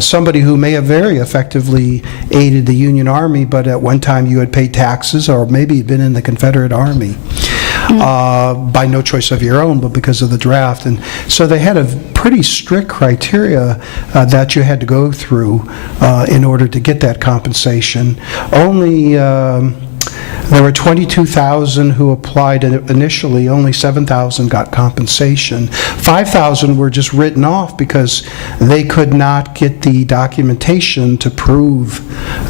somebody who may have very effectively aided the Union Army, but at one time you had paid taxes, or maybe you'd been in the Confederate Army by no choice of your own, but because of the draft. And so they had a pretty strict criteria that you had to go through in order to get that compensation. Only there were 22,000 who applied initially. Only 7,000 got compensation. 5,000 were just written off because they could not get the documentation to prove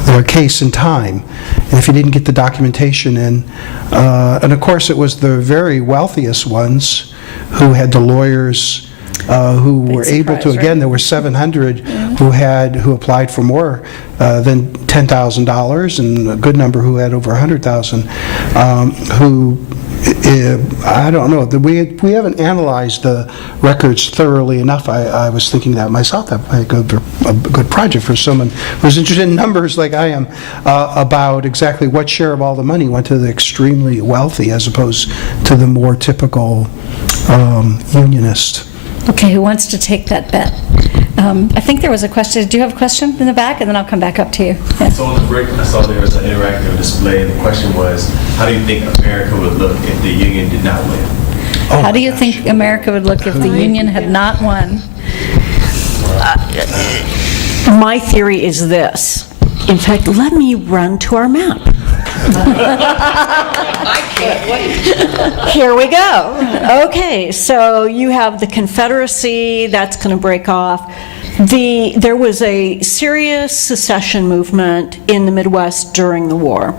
their case in time. And if you didn't get the documentation in, and of course it was the very wealthiest ones who had the lawyers who were able to, again, there were 700 who applied for more than $10,000, and a good number who had over 100,000, who, I don't know, we haven't analyzed the records thoroughly enough. I was thinking that myself, that might be a good project for someone who's interested in numbers like I am, about exactly what share of all the money went to the extremely wealthy as opposed to the more typical unionist. Okay, who wants to take that bet? I think there was a question. Do you have a question in the back? And then I'll come back up to you. Yeah. So on the break, I saw there was an interactive display, and the question was, how do you think America would look if the Union did not win? How do you think America would look if the Union had not won? My theory is this. In fact, let me run to our map. I can't wait. Here we go. Okay, so you have the Confederacy, that's going to break off. There was a serious secession movement in the Midwest during the war.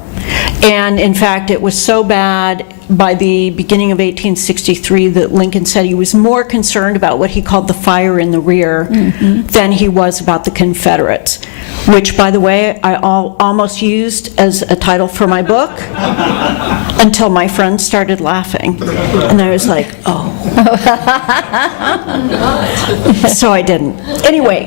And in fact, it was so bad by the beginning of 1863 that Lincoln said he was more concerned about what he called the fire in the rear than he was about the Confederates, which, by the way, I almost used as a title for my book until my friends started laughing. And I was like, oh. So I didn't. Anyway,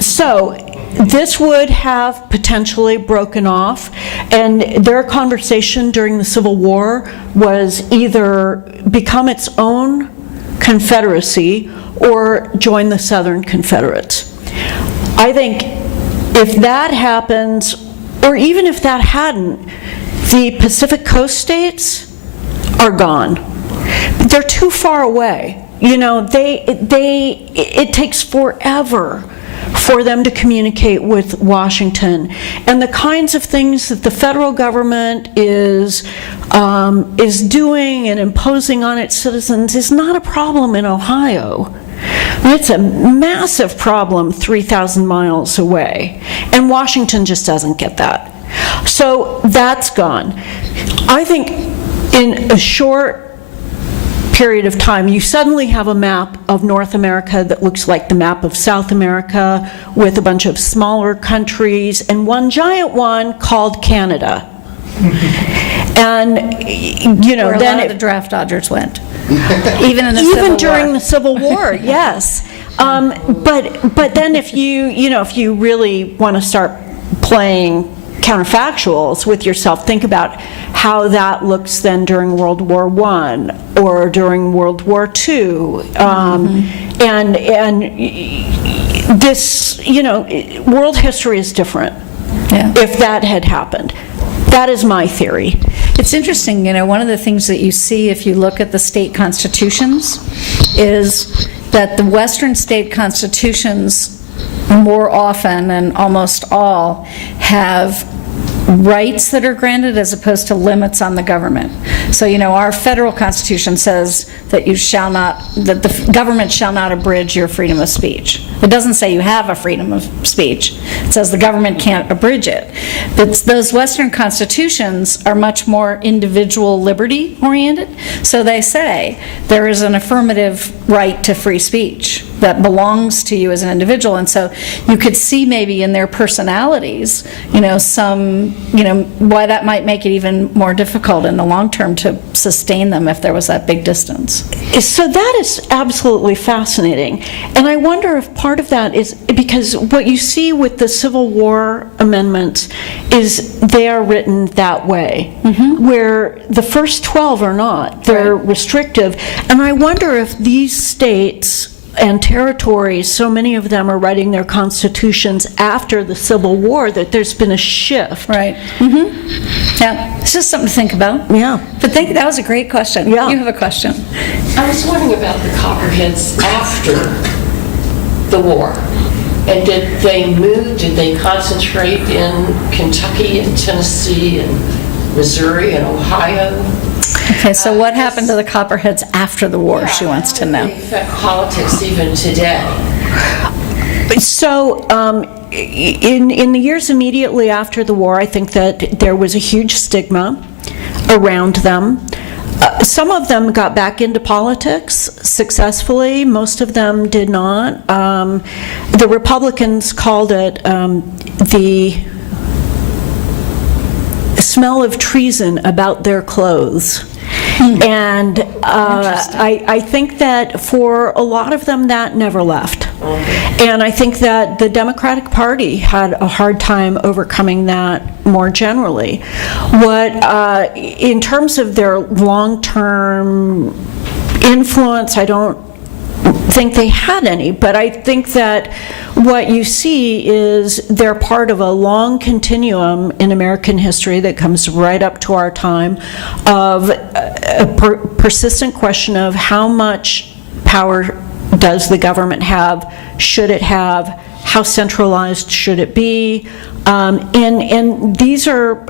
so this would have potentially broken off, and their conversation during the Civil War was either become its own Confederacy or join the Southern Confederates. I think if that happens, or even if that hadn't, the Pacific Coast states are gone. They're too far away. You know, it takes forever for them to communicate with Washington. And the kinds of things that the federal government is doing and imposing on its citizens is not a problem in Ohio. It's a massive problem 3,000 miles away. And Washington just doesn't get that. So that's gone. I think in a short period of time, you suddenly have a map of North America that looks like the map of South America with a bunch of smaller countries and one giant one called Canada. And, you know, Where a then lot of the draft dodgers went. Even in the Civil even War. during the Civil War, yes. But then if if you really want to start playing counterfactuals with yourself, think about how that looks then during World War I or during World War II. And this, world history is different if that had happened. That is my theory. It's interesting, one of the things that you see if you look at the state constitutions is that the Western state constitutions more often and almost all have rights that are granted as opposed to limits on the government. So, our federal constitution says that that the government shall not abridge your freedom of speech. It doesn't say you have a freedom of speech. It says the government can't abridge it. But those Western constitutions are much more individual liberty oriented. So they say there is an affirmative right to free speech that belongs to you as an individual. And so you could see maybe in their personalities, why that might make it even more difficult in the long term to sustain them if there was that big distance. So that is absolutely fascinating. And I wonder if part of that is because what you see with the Civil War amendments is they are written that way, where the first 12 are not. They're restrictive. And I wonder if these states and territories, so many of them are writing their constitutions after the Civil War, that there's been a shift. Right. Yeah, it's just something to think about. Yeah. But that was a great question. Yeah. You have a question. I was wondering about the Copperheads after the war. And did they concentrate in Kentucky and Tennessee and Missouri and Ohio? Okay, so what happened to the Copperheads after the war, she wants to know. How do they affect politics even today? So in the years immediately after the war, I think that there was a huge stigma around them. Some of them got back into politics successfully. Most of them did not. The Republicans called it the smell of treason about their clothes. And I think that for a lot of them that never left. And I think that the Democratic Party had a hard time overcoming that more generally. In terms of their long-term influence, I don't think they had any, but I think that what you see is they're part of a long continuum in American history that comes right up to our time of a persistent question of how much power does the government have, should it have, how centralized should it be, and these are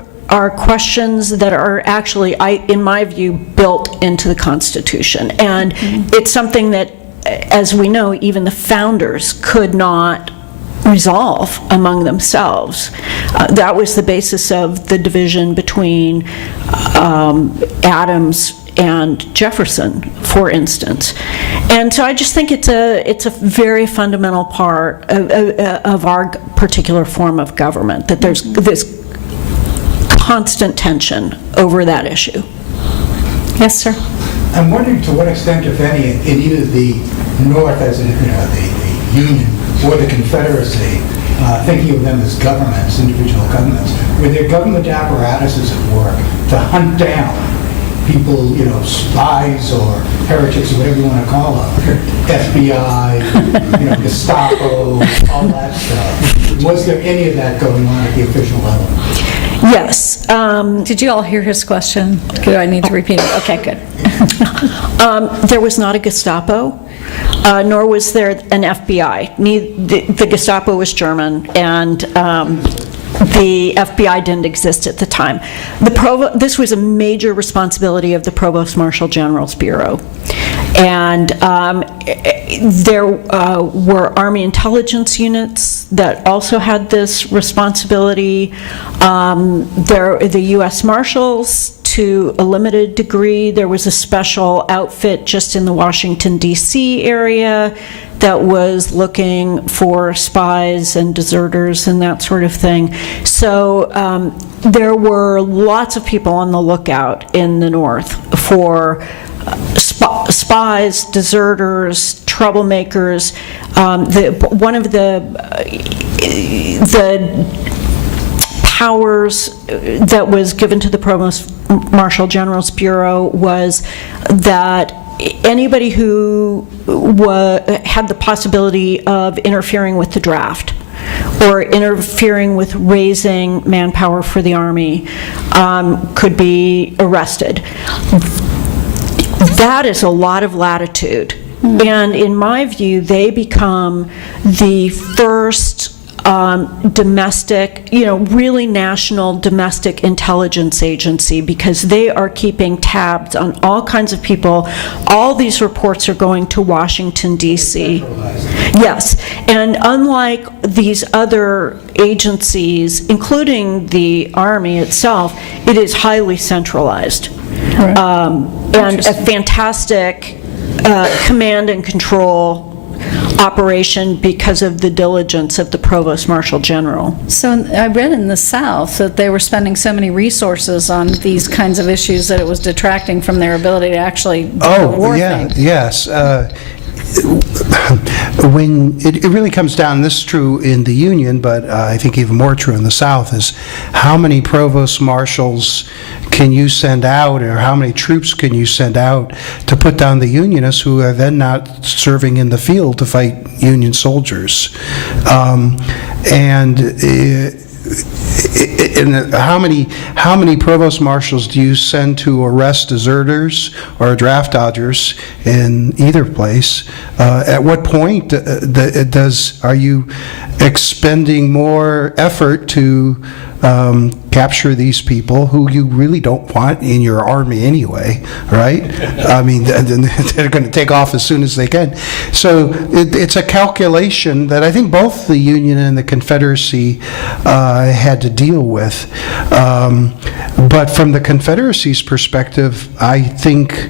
questions that are actually, in my view, built into the Constitution, and it's something that, as we know, even the founders could not resolve among themselves. That was the basis of the division between Adams and Jefferson, for instance. And so I just think it's a very fundamental part of our particular form of government, that there's this constant tension over that issue. Yes, sir. I'm wondering to what extent, if any, in either the North, as in the Union, or the Confederacy, thinking of them as governments, individual governments, were there government apparatuses at work to hunt down people, spies or heretics or whatever you want to call them, FBI, Gestapo, all that stuff. Was there any of that going on at the official level? Yes. Did you all hear his question? Do I need to repeat it? Okay, good. There was not a Gestapo, nor was there an FBI. The Gestapo was German, and the FBI didn't exist at the time. This was a major responsibility of the Provost Marshal General's Bureau. And there were Army intelligence units that also had this responsibility. The U.S. Marshals to a limited degree. There was a special outfit just in the Washington, D.C. area that was looking for spies and deserters and that sort of thing. So there were lots of people on the lookout in the North for spies, deserters, troublemakers. One of the powers that was given to the Provost Marshal General's Bureau was that anybody who had the possibility of interfering with the draft or interfering with raising manpower for the Army could be arrested. That is a lot of latitude. And in my view, they become the first domestic, really national domestic intelligence agency, because they are keeping tabs on all kinds of people. All these reports are going to Washington, D.C. Yes, and unlike these other agencies, including the Army itself, it is highly centralized. Right. And a fantastic command and control operation because of the diligence of the Provost Marshal General. So I read in the South that they were spending so many resources on these kinds of issues that it was detracting from their ability to actually do the war thing. Yes. When it really comes down, this is true in the Union, but I think even more true in the South, is how many provost marshals can you send out, or how many troops can you send out to put down the Unionists who are then not serving in the field to fight Union soldiers? And how many provost marshals do you send to arrest deserters or draft dodgers in either place? At what point are you expending more effort to capture these people who you really don't want in your army anyway, right? I mean, they're going to take off as soon as they can. So it's a calculation that I think both the Union and the Confederacy had to deal with. But from the Confederacy's perspective, I think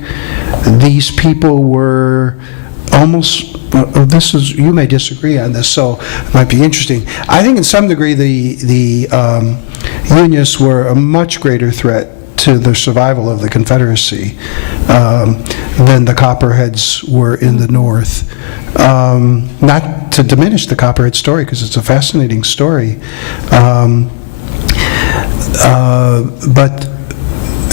these people were almost, you may disagree on this, so it might be interesting. I think in some degree the Unionists were a much greater threat to the survival of the Confederacy than the Copperheads were in the North. Not to diminish the Copperhead story, because it's a fascinating story, but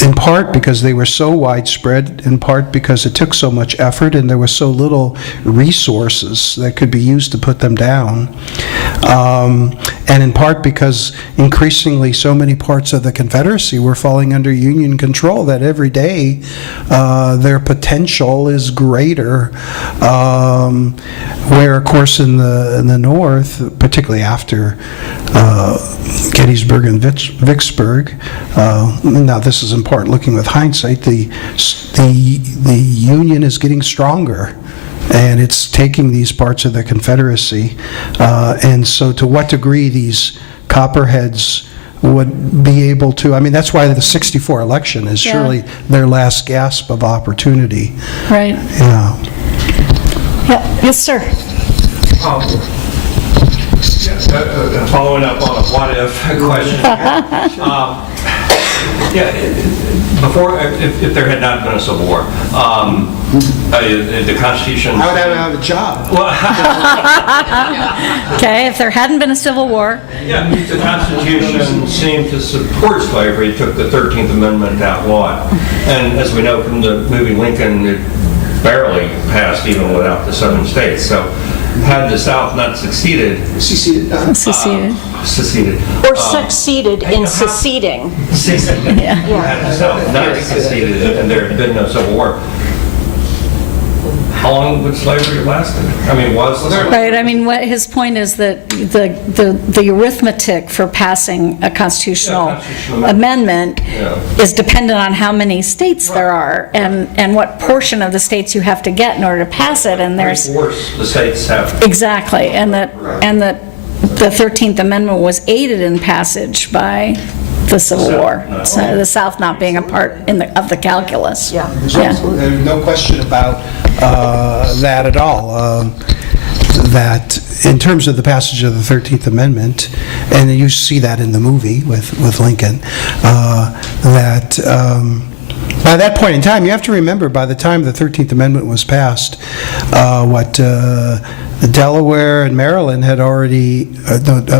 in part because they were so widespread, in part because it took so much effort and there was so little resources that could be used to put them down, and in part because increasingly so many parts of the Confederacy were falling under Union control that every day their potential is greater, where of course in the North, particularly after Gettysburg and Vicksburg, now this is important looking with hindsight, the Union is getting stronger, and it's taking these parts of the Confederacy, and so to what degree these Copperheads would be able to, I mean, that's why the '64 election is surely their last gasp of opportunity. Right. Yeah. Yes, sir. Following up on a what-if question. Before, if there had not been a Civil War, the Constitution... I would have a job. Okay, if there hadn't been a Civil War. Yeah, the Constitution seemed to support slavery. It took the 13th Amendment to outlaw it. And as we know from the movie Lincoln, it barely passed even without the southern states. So had the South not succeeded... Seceded. Or succeeded in seceding. Yeah. Had the South not succeeded and there had been no Civil War, how long would slavery have lasted? I mean, was slavery... Right, I mean, what his point is that the arithmetic for passing a constitutional amendment is dependent on how many states there are and what portion of the states you have to get in order to pass it, and there's... Force the states have... Exactly, and that the 13th Amendment was aided in passage by the Civil War, so the South not being a part of the calculus. Yeah. There's no question about that at all. That in terms of the passage of the 13th Amendment, and you see that in the movie with Lincoln, that by that point in time, you have to remember, by the time the 13th Amendment was passed, Delaware and Maryland had already,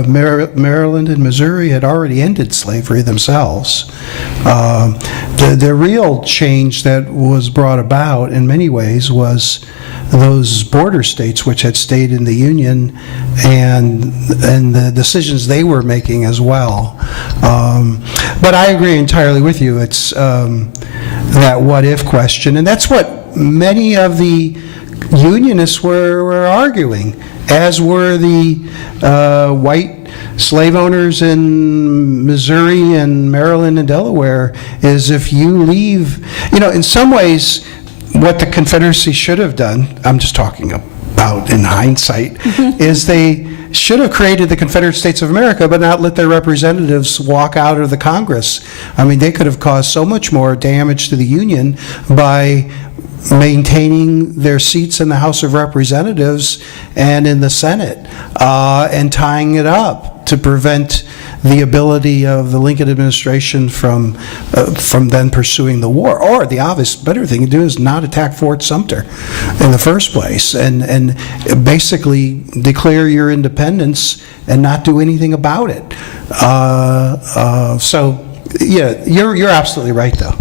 Maryland and Missouri had already ended slavery themselves. The real change that was brought about in many ways was those border states which had stayed in the Union and the decisions they were making as well. But I agree entirely with you. It's that what-if question, and that's what many of the Unionists were arguing, as were the white slave owners in Missouri and Maryland and Delaware, is if you leave, in some ways, what the Confederacy should have done, I'm just talking about in hindsight, is they should have created the Confederate States of America, but not let their representatives walk out of the Congress. I mean, they could have caused so much more damage to the Union by maintaining their seats in the House of Representatives and in the Senate, and tying it up to prevent the ability of the Lincoln administration from then pursuing the war. Or the obvious better thing to do is not attack Fort Sumter in the first place, and basically declare your independence and not do anything about it. So, yeah, you're absolutely right, though.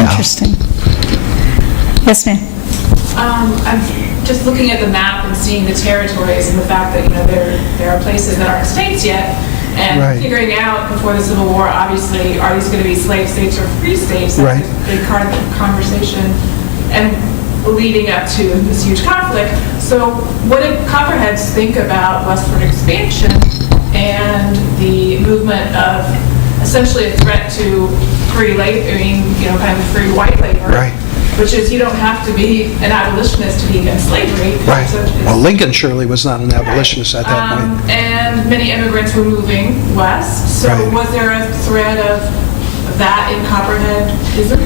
Interesting. Yes, ma'am. I'm just looking at the map and seeing the territories and the fact that, there are places that aren't states yet, and Right. figuring out before the Civil War, obviously, are these going to be slave states or free states? That's Right. a big part of the conversation, and leading up to this huge conflict. So what did Copperheads think about westward expansion and the movement of essentially a threat to free labor, kind of free white labor? Right. Which is, you don't have to be an abolitionist to be against slavery. Right. So it's- Well, Lincoln surely was not an abolitionist at that point. And many immigrants were moving west. So Right. was there a thread of that in Copperheadism?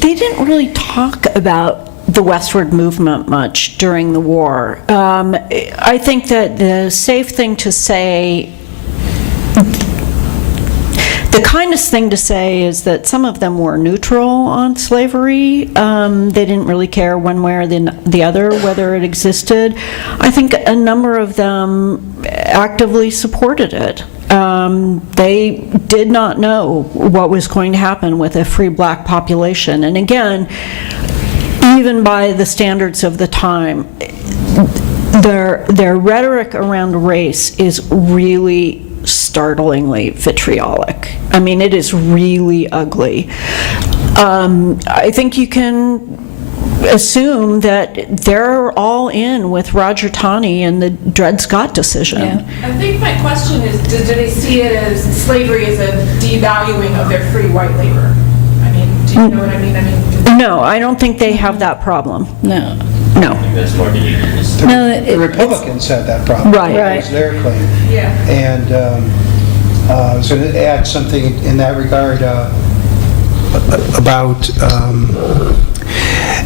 They didn't really talk about the westward movement much during the war. I think that the safe thing to say, the kindest thing to say, is that some of them were neutral on slavery. They didn't really care one way or the other whether it existed. I think a number of them actively supported it. They did not know what was going to happen with a free black population. And again, even by the standards of the time, their rhetoric around race is really startlingly vitriolic. I mean, it is really ugly. I think you can assume that they're all in with Roger Taney and the Dred Scott decision. Yeah. I think my question is, do they see it as slavery as a devaluing of their free white labor? I mean, do you know what I mean? No, I don't think they have that problem. No. No. That's more the Unionists. The Republicans had that problem. Right. That was their claim. Yeah. And I was going to add something in that regard about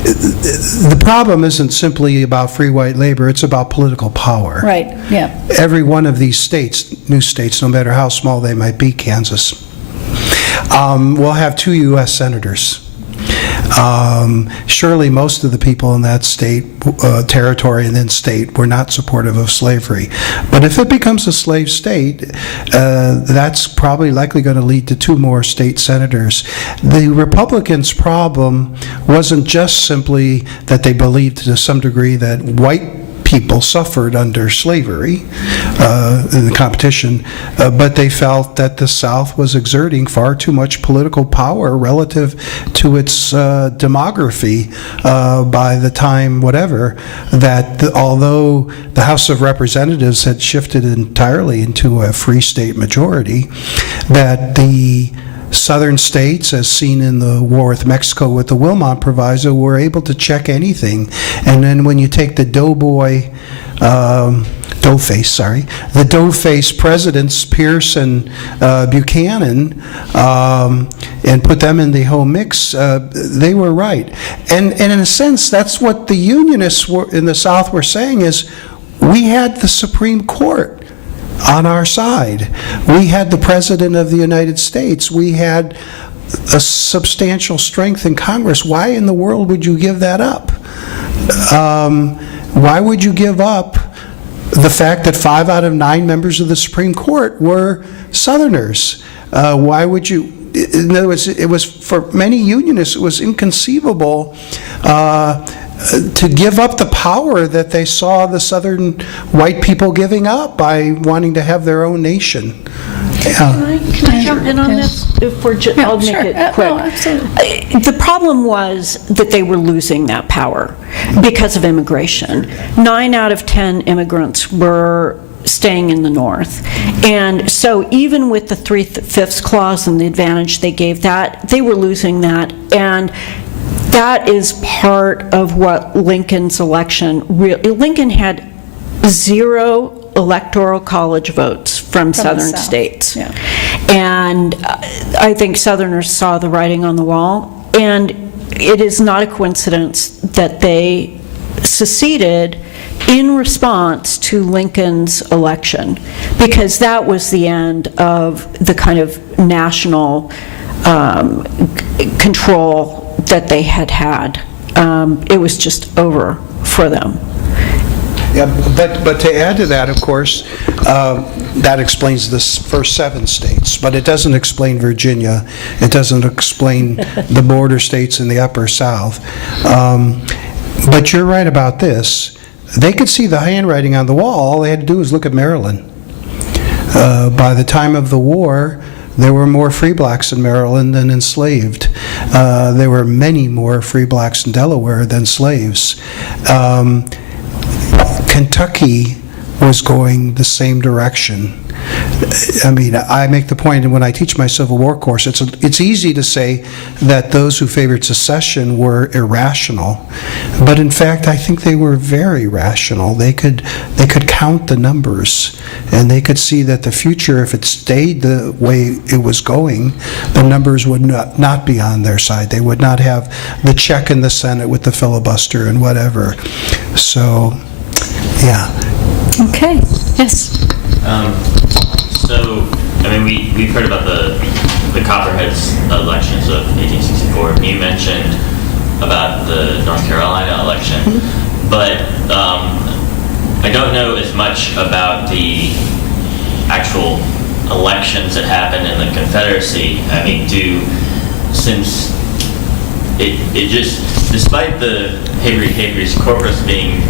the problem isn't simply about free white labor, it's about political power. Right, yeah. Every one of these states, new states, no matter how small they might be, Kansas, will have 2 U.S. senators. Surely most of the people in that state, territory and then state, were not supportive of slavery. But if it becomes a slave state, that's probably likely going to lead to 2 more state senators. The Republicans' problem wasn't just simply that they believed to some degree that white people suffered under slavery in the competition, but they felt that the South was exerting far too much political power relative to its demography by the time whatever, that although the House of Representatives had shifted entirely into a free state majority, that the Southern states, as seen in the war with Mexico with the Wilmot Proviso, were able to check anything. And then when you take the doughboy dough-faced presidents, Pierce and Buchanan, and put them in the whole mix, they were right. And in a sense, that's what the Unionists in the South were saying is, we had the Supreme Court on our side. We had the President of the United States. We had a substantial strength in Congress. Why in the world would you give that up? Why would you give up the fact that 5 out of 9 members of the Supreme Court were Southerners? Why would you? In other words, it was, for many Unionists, it was inconceivable to give up the power that they saw the Southern white people giving up by wanting to have their own nation. Yeah. Can I jump in on this? I'll make it quick. No, absolutely. The problem was that they were losing that power because of immigration. 9 out of 10 immigrants were staying in the North. And so even with the 3/5 clause and the advantage they gave that, they were losing that. And that is part of what Lincoln's election, Lincoln had 0 electoral college votes from Southern South. states. Yeah. And I think Southerners saw the writing on the wall. And it is not a coincidence that they seceded in response to Lincoln's election, because that was the end of the kind of national control that they had had. It was just over for them. Yeah, but to add to that, of course, that explains the first 7 states, but it doesn't explain Virginia. It doesn't explain the border states in the upper South. But you're right about this. They could see the handwriting on the wall. All they had to do was look at Maryland. By the time of the war, there were more free blacks in Maryland than enslaved. There were many more free blacks in Delaware than slaves. Kentucky was going the same direction. I mean, I make the point, and when I teach my Civil War course, it's easy to say that those who favored secession were irrational, but in fact, I think they were very rational. They could count the numbers, and they could see that the future, if it stayed the way it was going, the numbers would not be on their side. They would not have the check in the Senate with the filibuster and whatever. So, yeah. Okay, yes. So, I mean, we've heard about the Copperheads elections of 1864. You mentioned about the North Carolina election, but I don't know as much about the actual elections that happened in the Confederacy. I mean, since it just, despite the Habeas Corpus being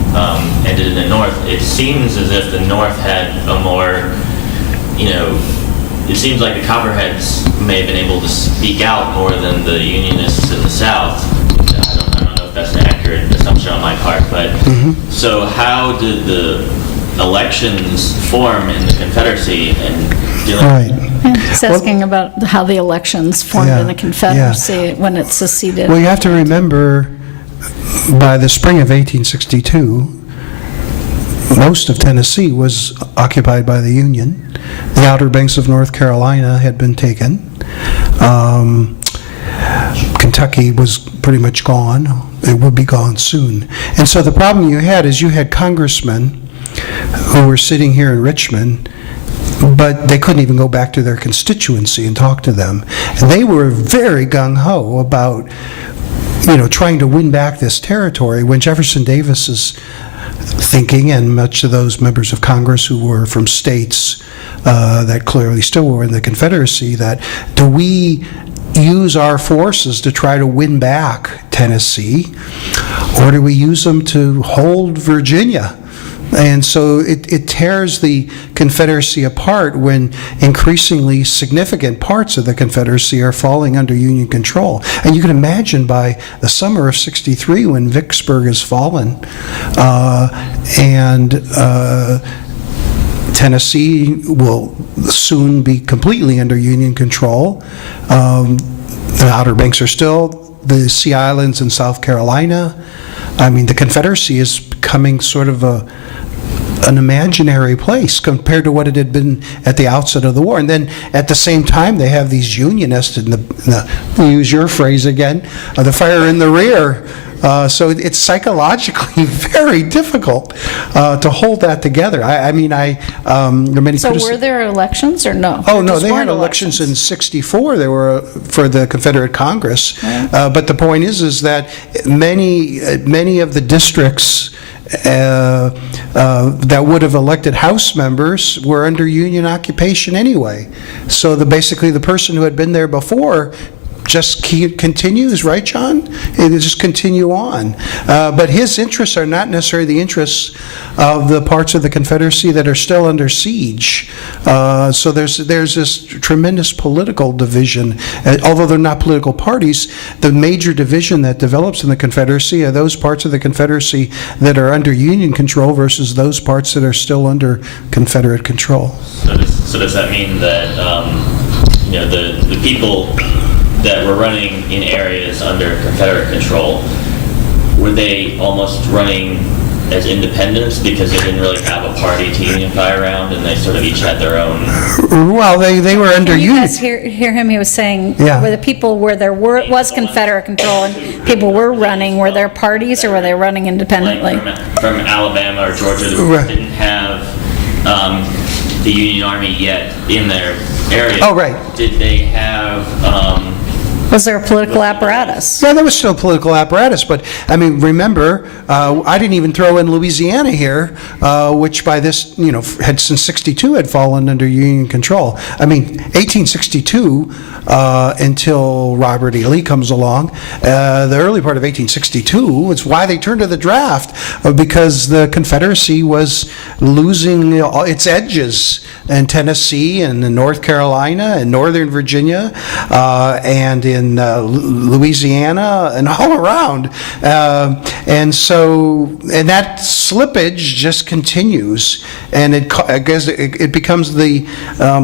ended in the North, it seems as if the North had a more, it seems like the Copperheads may have been able to speak out more than the Unionists in the South. I don't know if that's an accurate assumption on my part, but so how did the elections form in the Confederacy and Right. He's asking about how the elections formed in the Confederacy when it seceded. Well, you have to remember, by the spring of 1862, most of Tennessee was occupied by the Union. The Outer Banks of North Carolina had been taken. Kentucky was pretty much gone. It would be gone soon. And so the problem you had is you had congressmen who were sitting here in Richmond, but they couldn't even go back to their constituency and talk to them. And they were very gung-ho about, trying to win back this territory, when Jefferson Davis's thinking, and much of those members of Congress who were from states that clearly still were in the Confederacy, that do we use our forces to try to win back Tennessee, or do we use them to hold Virginia? And so it tears the Confederacy apart when increasingly significant parts of the Confederacy are falling under Union control. And you can imagine by the summer of '63, when Vicksburg has fallen, and Tennessee will soon be completely under Union control. The Outer Banks are still, the Sea Islands in South Carolina. I mean, the Confederacy is becoming sort of a an imaginary place compared to what it had been at the outset of the war. And then at the same time, they have these Unionists, and we use your phrase again, the fire in the rear. So it's psychologically very difficult to hold that together. There are many. So were there elections or no? Oh, no, Just they had weren't elections in '64. They were for the Confederate Congress. But the point is that many of the districts that would have elected House members were under Union occupation anyway. So basically the person who had been there before just continues, right, John? It just continue on. But his interests are not necessarily the interests of the parts of the Confederacy that are still under siege. So there's this tremendous political division. Although they're not political parties, the major division that develops in the Confederacy are those parts of the Confederacy that are under Union control versus those parts that are still under Confederate control. So does that mean that the people that were running in areas under Confederate control, were they almost running as independents because they didn't really have a party to unify around, and they sort of each had their own? Well, they were under Can you Union. guys hear him? He was saying, Yeah. were the people where was Confederate control and people were running, were there parties or were they running independently? Like from Alabama or Georgia, that Right. didn't have the Union Army yet in their area. Oh, right. Did they have? Was there a political apparatus? Yeah, there was still political apparatus, but remember, I didn't even throw in Louisiana here, which by this, had since '62 had fallen under Union control. 1862 until Robert E. Lee comes along. The early part of 1862 is why they turned to the draft, because the Confederacy was losing its edges in Tennessee and in North Carolina and Northern Virginia and in Louisiana and all around. And that slippage just continues, and I guess it becomes the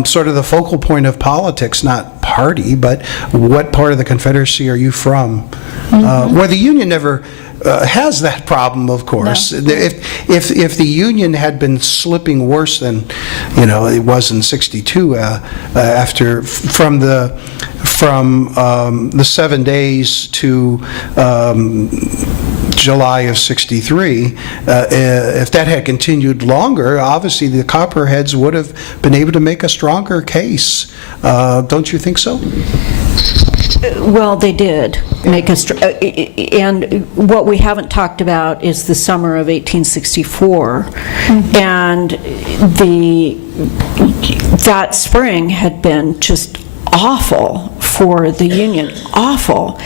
sort of the focal point of politics, not party, but what part of the Confederacy are you from? Where the Union never has that problem, of course. No. If the Union had been slipping worse than it was in '62, from the 7 days to July of '63, if that had continued longer, obviously the Copperheads would have been able to make a stronger case. Don't you think so? Well, they did make and what we haven't talked about is the summer of 1864, and that spring had been just awful for the Union, awful.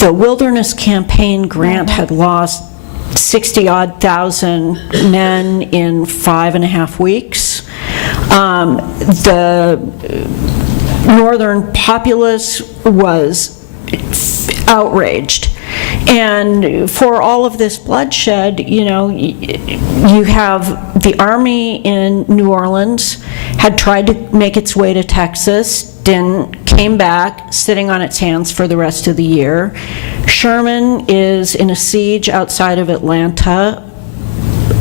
The Wilderness Campaign Grant had lost 60-odd thousand men in 5.5 weeks. The Northern populace was outraged. And for all of this bloodshed, you have the army in New Orleans had tried to make its way to Texas, came back, sitting on its hands for the rest of the year. Sherman is in a siege outside of Atlanta.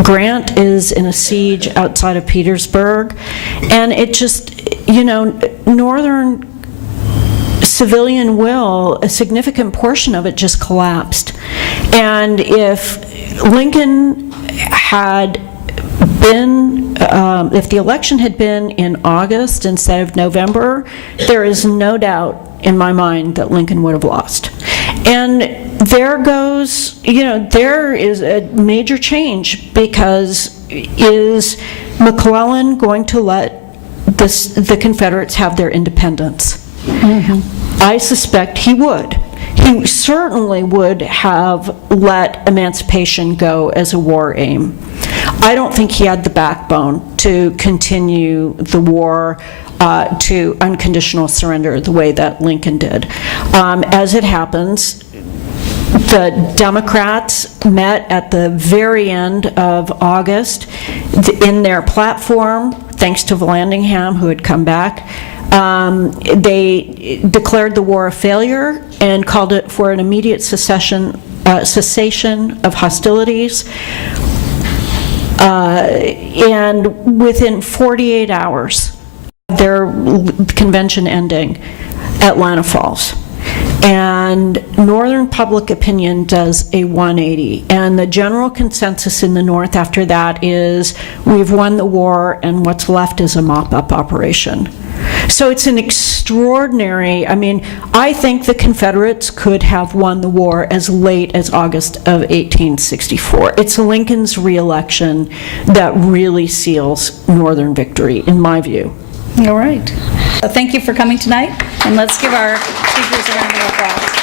Grant is in a siege outside of Petersburg. And it just, Northern civilian will, a significant portion of it just collapsed. And if Lincoln had been, if the election had been in August instead of November, there is no doubt in my mind that Lincoln would have lost. And there goes, there is a major change, because is McClellan going to let the Confederates have their independence? I suspect he would. He certainly would have let emancipation go as a war aim. I don't think he had the backbone to continue the war to unconditional surrender the way that Lincoln did. As it happens, the Democrats met at the very end of August. In their platform, thanks to Vallandigham, who had come back, they declared the war a failure and called it for an immediate cessation of hostilities. And within 48 hours, their convention ending, Atlanta falls. And Northern public opinion does a 180. And the general consensus in the North after that is we've won the war and what's left is a mop-up operation. So it's an extraordinary, I mean, I think the Confederates could have won the war as late as August of 1864. It's Lincoln's re-election that really seals Northern victory, in my view. All right. Thank you for coming tonight, and let's give our speakers a round of applause.